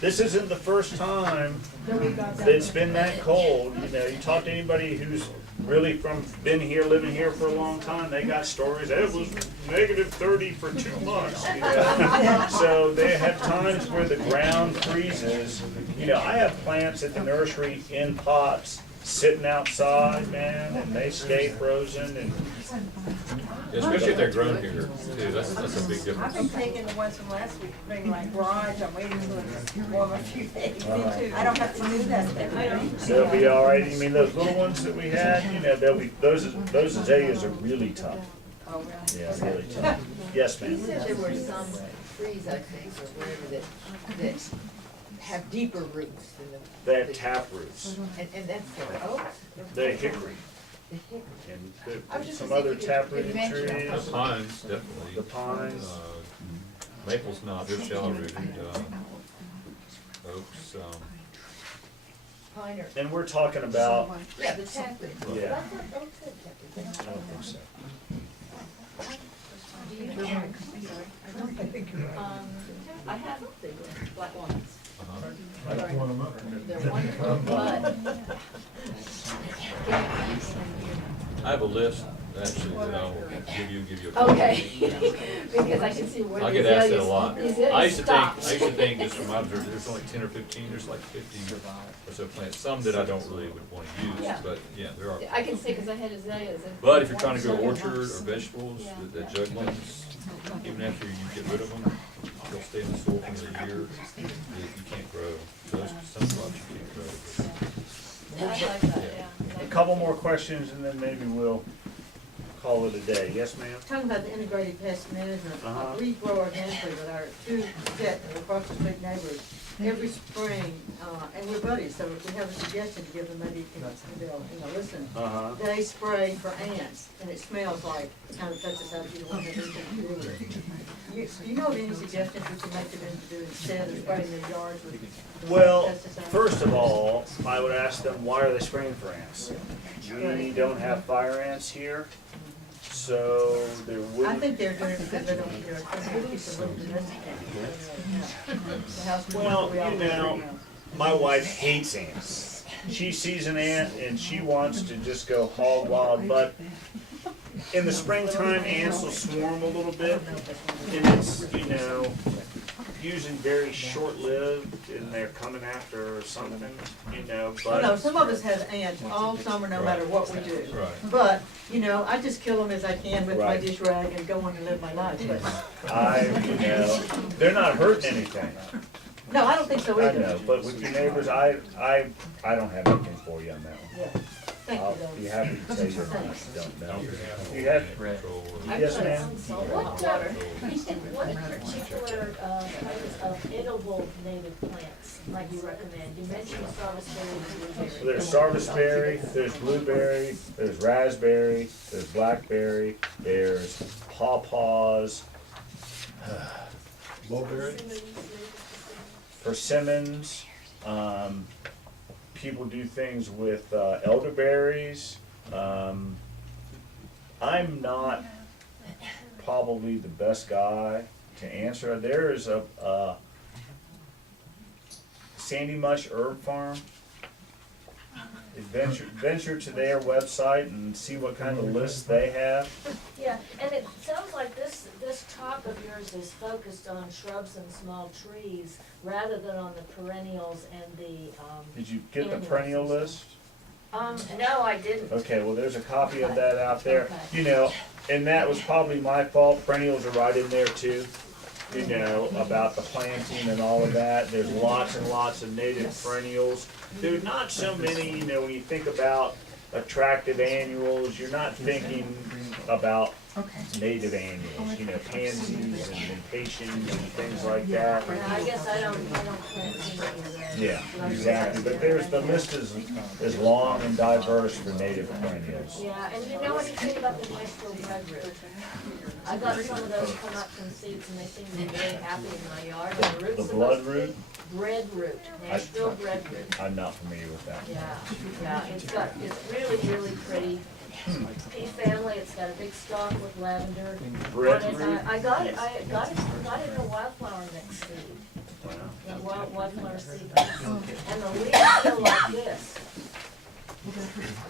this isn't the first time that it's been that cold. You know, you talk to anybody who's really been here, living here for a long time, they got stories, it was -30 for 2 months, you know. So they have times where the ground freezes. You know, I have plants at the nursery in pots, sitting outside, man, and they stay frozen, and Especially if they're grown here, too, that's a big I've difference. been taking the ones from last week, bring my garage, I'm waiting for it to warm a few days. I don't have to do that every week. they'll be all right. I mean, those little ones that we had, you know, those azaleas are really tough. Oh, really? Yeah, really tough. Yes, He ma'am. said there were some trees, I think, or whatever, that have deeper roots than the. They have tap roots. And that's the oaks? The hickory. The hickory. And I was just some gonna say, other if you tap could rooted mention trees. The pines, definitely. The pines. Maple's not, they're shallow rooted, oaks, Pine or, And we're talking about, yeah, the taproot. Yeah. I thought oaks had taproot. I don't think so. Do you know? I have the black walnuts. uh-huh. They're wonderful, but I have a list, actually, that I will give you a copy. okay, because I can see where I the get asked that a azaleas, lot. the azaleas I used stop. to think, just from my observation, there's only 10 or 15, there's like 50 or so plants, some that I don't really would want to use, Yeah. but yeah, there are. I can see, because I had azaleas. and- But if you're trying to grow orchard or vegetables, the jug ones, even after you get rid of them, they'll stay in the soil for another year, you can't grow. Those, some crops you can't grow. I like that, yeah. A couple more questions and then maybe we'll call it a day. Yes, ma'am? Talking about the integrated pest management, Uh-huh. we grow organically with our two vet and across the street neighbors every spring, and we're buddies, so if we have a suggestion to give them, maybe you can, listen. Uh-huh. They spray for ants, and it smells like kind of pesticide, you don't want to have anything to do with it. Do you know of any suggestions we can make them do instead of spraying their yards with Well, pesticide? first of all, I would ask them, why are they spraying for ants? We don't have fire ants here, so there I wouldn't. think they're doing it because they don't, they're trying to keep the little domesticated. The house we Well, we all you live know, in now. my wife hates ants. She sees an ant and she wants to just go hog wild, but in the springtime, ants will swarm a little bit, and it's, you know, usually very short-lived, and they're coming after something, you know, Oh, but. no, some of us have ants all summer, no matter what we do. Right. But, you know, I just kill them as I can with my Right. dish rag and go on and live my life, but, You know, they're not hurting anything. no, I don't think so I either. know, but with your neighbors, I don't have anything for you on that one. Yeah, thank I'll you, though. be happy to tell you if I don't know. You have, yes, ma'am? What particular kinds of edible native plants might you recommend? You mentioned sarviceberry and blueberry. There's sarviceberry, there's blueberry, there's raspberry, there's blackberry, there's pawpaws, Mulberry? persimmons. People do things with elderberries. I'm not probably the best guy to answer. There is a Sandy Mush Herb Farm. Venture to their website and see what kind of lists they have. Yeah, and it sounds like this talk of yours is focused on shrubs and small trees rather than on the perennials and the, Did you get the annuals perennial and stuff. list? No, I didn't. Okay, well, there's a copy of that out there. Okay. You know, and that was probably my fault. Perennials are right in there too. You know, about the planting and all of that. There's lots and lots of native perennials. There's not so many, you know, when you think about attractive annuals, you're not thinking about native annuals, you know, pansies and impatiens and things like that. And I guess I don't plant things. Yeah, exactly, but the list is long and diverse for native perennials. Yeah, and you know anything about the Nashville breadroot? I got some of those come up from seeds and they seem to be very happy in my yard. And the root's The supposed to be bloodroot? breadroot, Nashville breadroot. I'm not familiar with that. Yeah, it's really, really pretty. Pea family, it's got a big stalk with lavender. Breadroot? on it. I got it in a wildflower mix seed. The wildflower seed. And the leaves feel like this.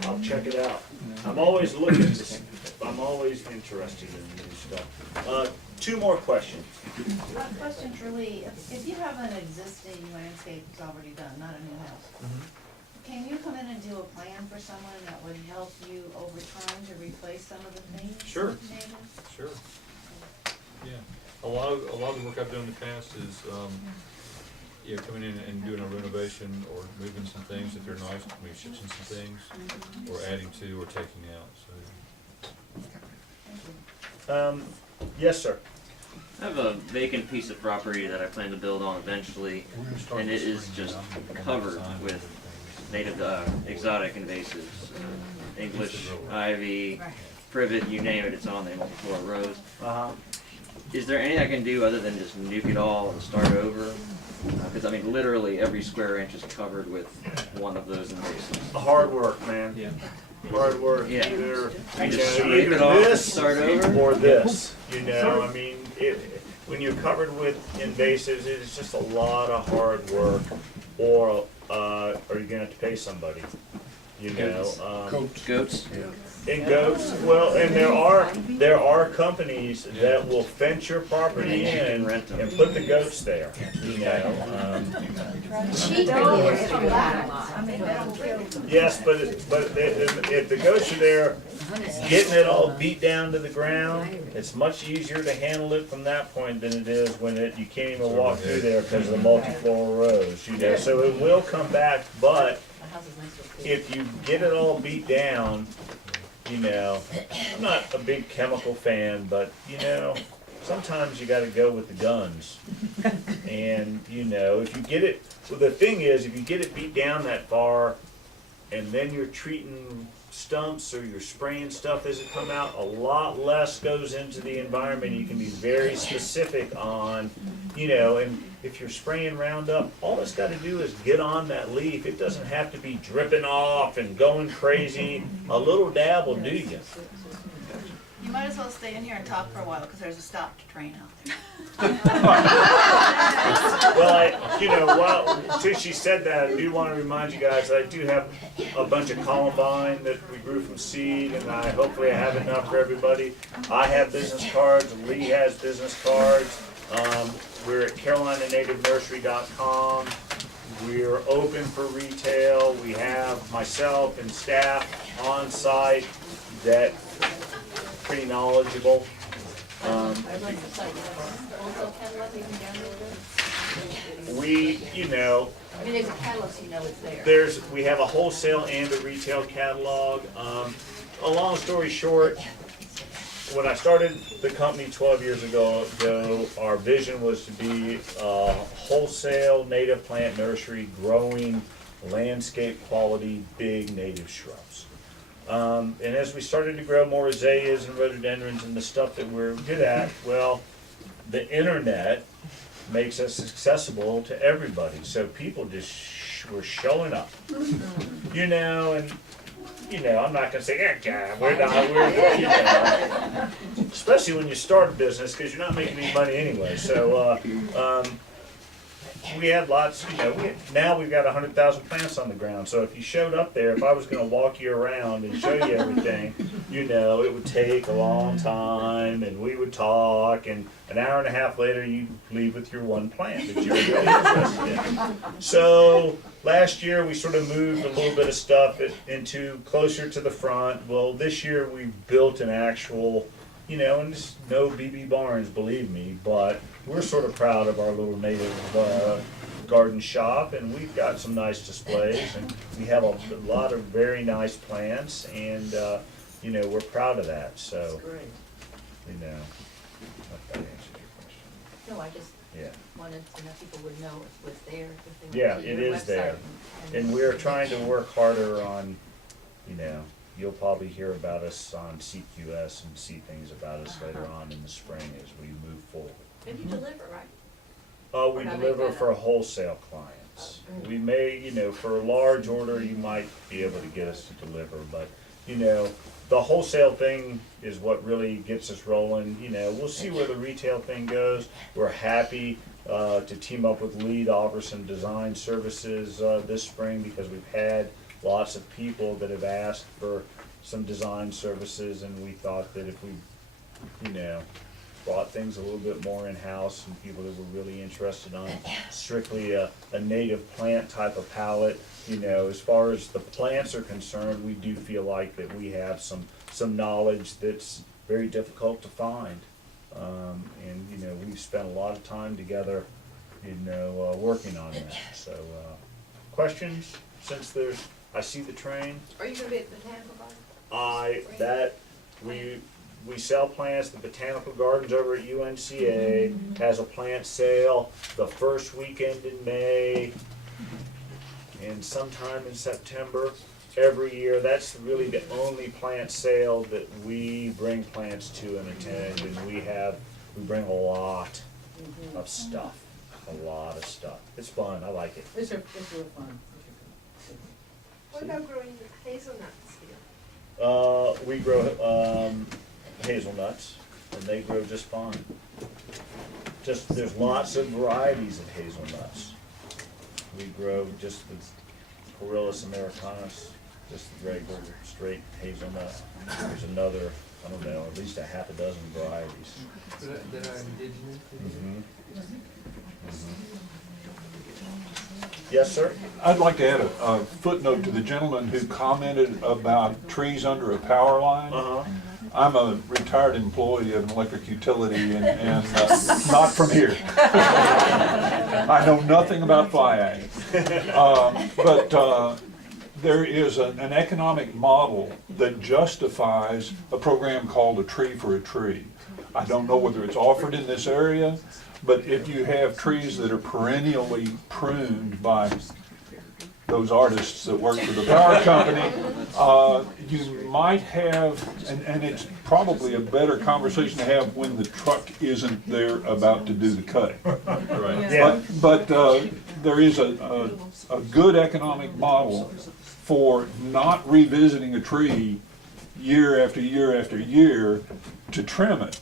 I'll check it out. I'm always looking I'm always interested in new stuff. Two more questions. My question's really, if you have an existing landscape that's already done, not a new house, can you come in and do a plan for someone that would help you over time to replace some of the things? Sure. with natives? Sure. Yeah, a lot of the work I've done in the past is, coming in and doing a renovation or moving some things if they're nice, maybe shifting some things, or adding to or taking out, so. Yes, sir. I have a vacant piece of property that I plan to build on eventually, and it is just covered with native, exotic invasives, English, ivy, privet, you name it, it's on there, multi-floor rose. Is there anything I can do other than just nuke it all and start over? Because I mean, literally every square inch is covered with one of those invasives. Hard work, man. Yeah. Hard work. Yeah. Either, I you just know, scrape either it off and this start over? or this. You know, I mean, when you're covered with invasives, it's just a lot of hard work. Or are you gonna have to pay somebody? You know, Goats. And goats, well, and there are companies that will fence your property in and put the goats there, you know. Yes, but if the goats are there, getting it all beat down to the ground, it's much easier to handle it from that point than it is when you can't even walk through there because of the multi-floor rows, you know. So it will come back, but if you get it all beat down, you know, I'm not a big chemical fan, but, you know, sometimes you gotta go with the guns. And, you know, if you get it, well, the thing is, if you get it beat down that far, and then you're treating stumps or you're spraying stuff as it come out, a lot less goes into the environment. You can be very specific on, you know, and if you're spraying Roundup, all it's got to do is get on that leaf. It doesn't have to be dripping off and going crazy. A little dab will do you. You might as well stay in here and talk for a while, because there's a stopped train out there. Well, since she said that, I do want to remind you guys that I do have a bunch of columbine that we grew from seed, and hopefully I have enough for everybody. I have business cards, Lee has business cards. We're at CarolinaNativeNursery.com. We're open for retail. We have myself and staff on site that pretty knowledgeable. I'd like to say, wholesale catalog even down there. We, I mean, there's a catalog, so you know it's there. we have a wholesale and a retail catalog. A long story short, when I started the company 12 years ago, our vision was to be a wholesale native plant nursery growing landscape quality big native shrubs. And as we started to grow more azaleas and rhododendrons and the stuff that we're good at, well, the internet makes us accessible to everybody. So people just were showing up, and I'm not gonna say, we're not, especially when you start a business, because you're not making any money anyway. So we had lots, now we've got 100,000 plants on the ground. So if you showed up there, if I was gonna walk you around and show you everything, it would take a long time, and we would talk, and an hour and a half later, you'd leave with your one plant that you were really interested in. So last year, we sort of moved a little bit of stuff into closer to the front. Well, this year, we built an actual, and it's no BB Barnes, believe me, but we're sort of proud of our little native garden shop, and we've got some nice displays, and we have a lot of very nice plants, and we're proud of that. So, That's great. if that answers your question. No, I just Yeah. wanted to know people would know it was there. If they Yeah, went to it your is there. website And we're trying to work harder on, you'll probably hear about us on CQS and see things about us later on in the spring as we move forward. And you deliver, right? We Or not deliver make that for up? wholesale clients. We may, for a large order, you might be able to get us to deliver, but, the wholesale thing is what really gets us rolling. We'll see where the retail thing goes. We're happy to team up with Lee to offer some design services this spring, because we've had lots of people that have asked for some design services, and we thought that if we, brought things a little bit more in-house, and people that were really interested on strictly a native plant type of palette, as far as the plants are concerned, we do feel like that we have some knowledge that's very difficult to find. And we've spent a lot of time together, working on that. So, questions, since I see the train? Are you gonna be at the Botanical Garden? We sell plants. The Botanical Gardens over at UNCA has a plant sale the first weekend in May and sometime in September every year. That's really the only plant sale that we bring plants to and attend, and we bring a lot of stuff. A lot of stuff. It's fun. I like it. It's real fun. What about growing hazelnuts here? We grow hazelnuts, and they grow just fine. There's lots of varieties of hazelnuts. We grow just the Corylus americanus, just the regular straight hazelnut. There's another, I don't know, at least a half a dozen varieties. That are indigenous? Yes, sir? I'd like to add a footnote to the gentleman who commented about trees under a power line. I'm a retired employee of an electric utility and not from here. I know nothing about fly ash. But there is an economic model that justifies a program called A Tree for a Tree. I don't know whether it's offered in this area, but if you have trees that are perennially pruned by those artists that work for the power company, you might have, and it's probably a better conversation to have when the truck isn't there about to do the cutting. Right. Yeah. But there is a good economic model for not revisiting a tree year after year after year to trim it.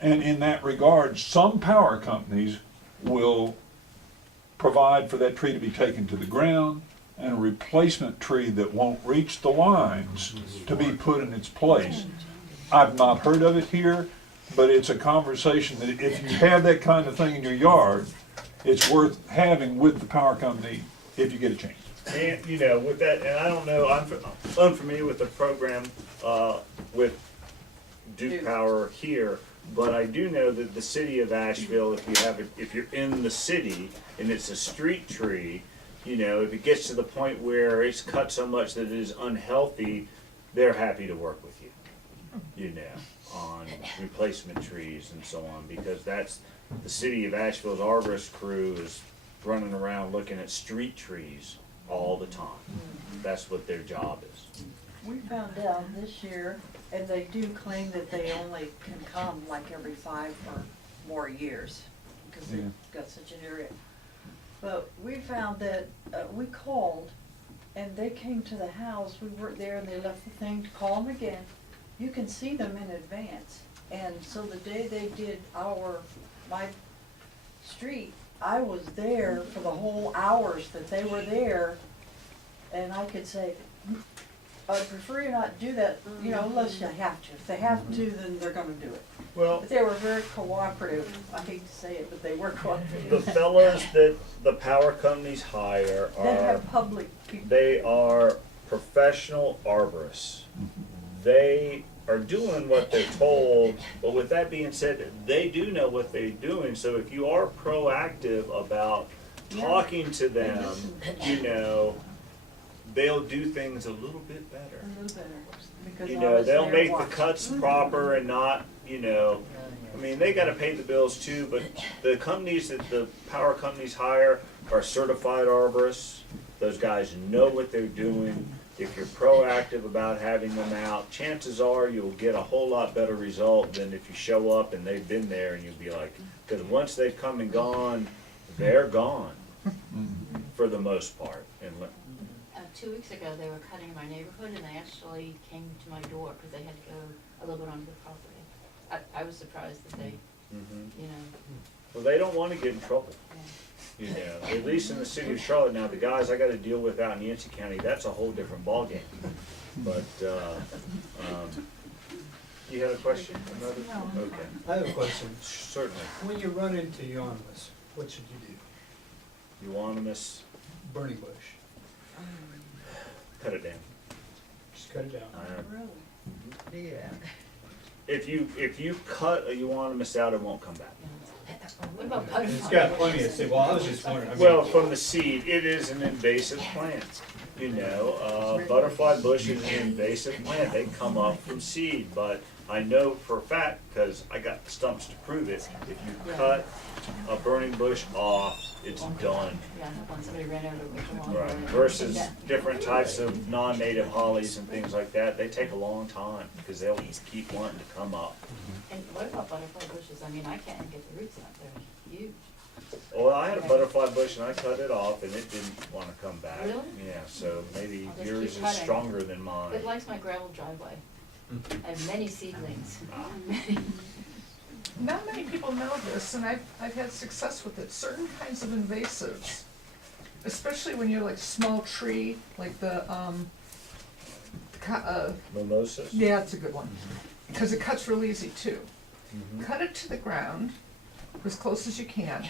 And in that regard, some power companies will provide for that tree to be taken to the ground and a replacement tree that won't reach the lines to be put in its place. I've not heard of it here, but it's a conversation that if you have that kind of thing in your yard, it's worth having with the power company if you get a chance. And, you know, with that, and I don't know, I'm unfamiliar with the program, with Duke Power here, but I do know that the city of Asheville, if you're in the city and it's a street tree, you know, if it gets to the point where it's cut so much that it is unhealthy, they're happy to work with you, you know, on replacement trees and so on, because that's, the city of Asheville's arborist crew is running around looking at street trees all the time. That's what their job is. We found out this year, and they do claim that they only can come like every 5 or more years, because they've got such an area. But we found that, we called, and they came to the house, we weren't there, and they left the thing to call them again. You can see them in advance, and so the day they did my street, I was there for the whole hours that they were there, and I could say, I'd prefer you not do that, you know, unless you have to. If they have to, then they're gonna do it. Well, But they were very cooperative. I hate to say it, but they were cooperative. the fellows that the power companies hire They are, have public people. they are professional arborists. They are doing what they're told, but with that being said, they do know what they're doing, so if you are proactive about talking to them, you know, they'll do things a little bit better. A little better. Because You I know, was they'll there make the watching. cuts proper and not, you know, I mean, they gotta pay the bills too, but the companies that the power companies hire are certified arborists. Those guys know what they're doing. If you're proactive about having them out, chances are you'll get a whole lot better result than if you show up and they've been there and you'll be like, because once they've come and gone, they're gone for the most part. And 2 weeks ago, they were cutting in my neighborhood, and they actually came to my door, because they had to go a little bit onto the property. I was surprised that they, you know. Well, they don't want to get in trouble. You know, at least in the city of Charlotte. Now, the guys I got to deal with out in Yancey County, that's a whole different ballgame. But, you had a question? Another? No. Okay. I have a question. Certainly. When you run into euonymus, what should you do? Euonymus, Burning bush. cut it down. Just cut it down. Yeah. If you cut a euonymus out, it won't come back. What about It's butterflies? got plenty of seed. Well, I was just wondering. I mean, Well, from the seed, it is an invasive plant. You know, butterfly bush is an invasive plant. They come up from seed, but I know for a fact, because I got the stumps to prove it, if you cut a burning bush off, it's done. Yeah, I had one, somebody ran over it with a lawnmower. Right, versus different types of non-native hollies and things like that, they take a long time, because they'll keep wanting to come up. And what about butterfly bushes? I mean, I can't get the roots out there, huge. Well, I had a butterfly bush and I cut it off and it didn't wanna come back. Really? Yeah, so maybe I'll just yours keep is cutting. stronger than mine. It likes my gravel driveway. I have many seedlings. Not many people know this, and I've had success with it. Certain kinds of invasives, especially when you're like small tree, like the, Mimosas? yeah, it's a good one, because it cuts real easy too. Cut it to the ground, as close as you can,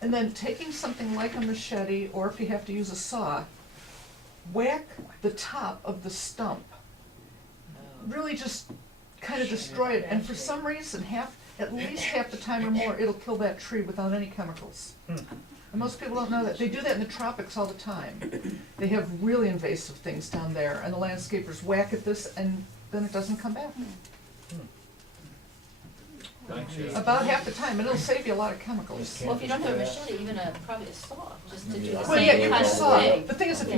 and then taking something like a machete, or if you have to use a saw, whack the top of the stump. Really just kind of destroy it, and for some reason, at least half the time or more, it'll kill that tree without any chemicals. And most people don't know that. They do that in the tropics all the time. They have really invasive things down there, and the landscapers whack at this, and then it doesn't come back. Thanks, Jeff. About half the time, and it'll save you a lot of chemicals. Well, if you don't have a machete, even probably a saw, just to do the Well, same yeah, you kind can of saw. thing. The thing is, if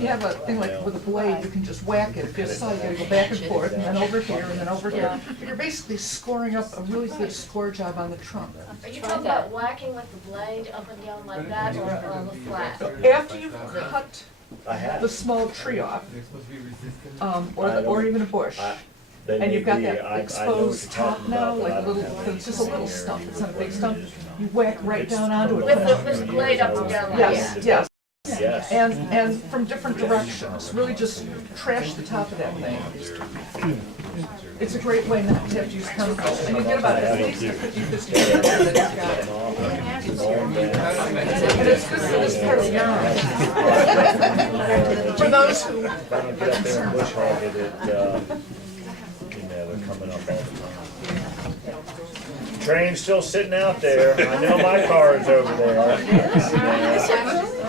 you have a thing like with a blade, you can just whack it. If you have a saw, you gotta go back and forth, and then over here, and then over here. But you're basically scoring up a really good score job on the trunk. Are you talking about whacking with the blade up and down like that, or on the flat? After you've cut I have. the small tree off, or, I or don't- even a bush. They And may you've got be. that I know what exposed you're top talking now, about, but like I a don't little, have it's just a little anything stump, here. it's not a big stump, you whack right down onto it. With the blade up together like Yes, that. yes, Yes. and from different directions, really just trash the top of that thing. It's a great way not to have to use chemicals, and you get about at least a 50 that it's got. And it's good for this part of the yard. For those who If I don't get up there and bush hog it, you know, they're coming up all the time. Train's still sitting out there. I know my car is over there.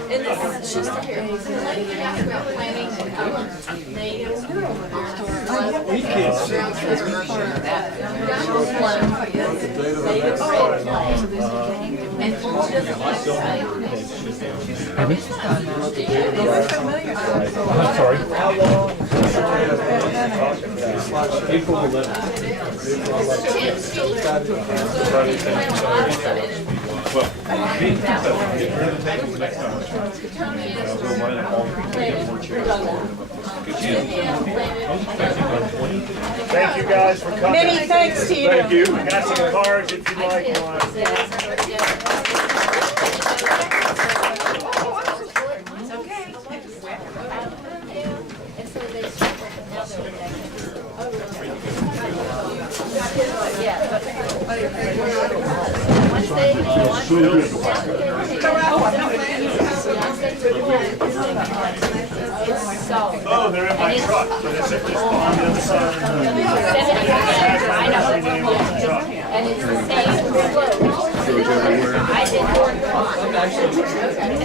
And this is just here, when you ask about planting, native, We kids. native red plant. And she doesn't like I'm sorry. How long? April 11th. Well, next time. We'll line up all three, get more chairs. Thank you guys for coming. Many thanks to you. Thank you. I got some cards if you'd like one. And so they circle, but now Oh, they're in my truck, but it's on the other side of the. I know. And it's the same slope. I did work on. At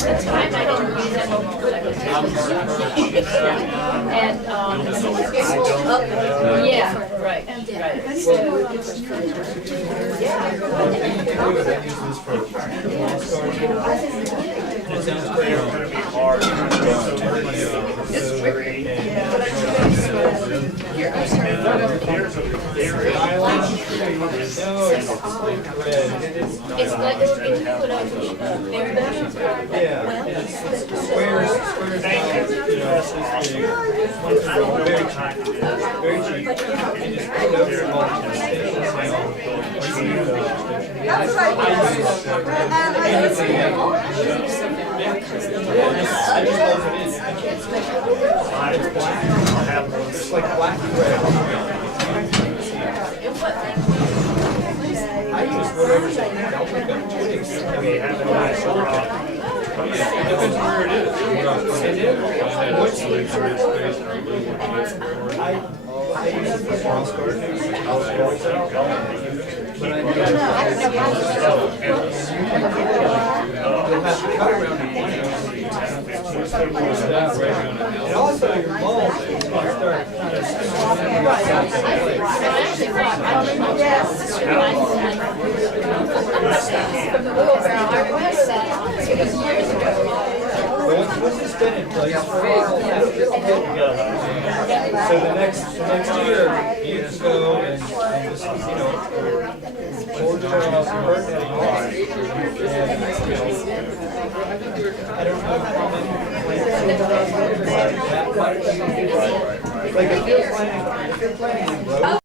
the time, I didn't use them. And, yeah, right. It sounds great. It's gonna be hard. It's great. It's like it would be put up very much. Squares, Thank you. I don't know what kind it is. very cheap. You just put it over there and all the stations. That's what I just hold it in. It's black. It's like black and red. I just whatever's in there, I'll pick up twigs. We have a nice rock. It depends on where it is. It is. What's I use the cross garden. But I do you'll have to cut around the and also your bulb, you start. From the wheelbarrow, I remember that, it was years ago. Once it's been in place for a while, so the next year, you can go and just, you know, forge it off, burn it off. I don't know how many plants that much. Like if you're planting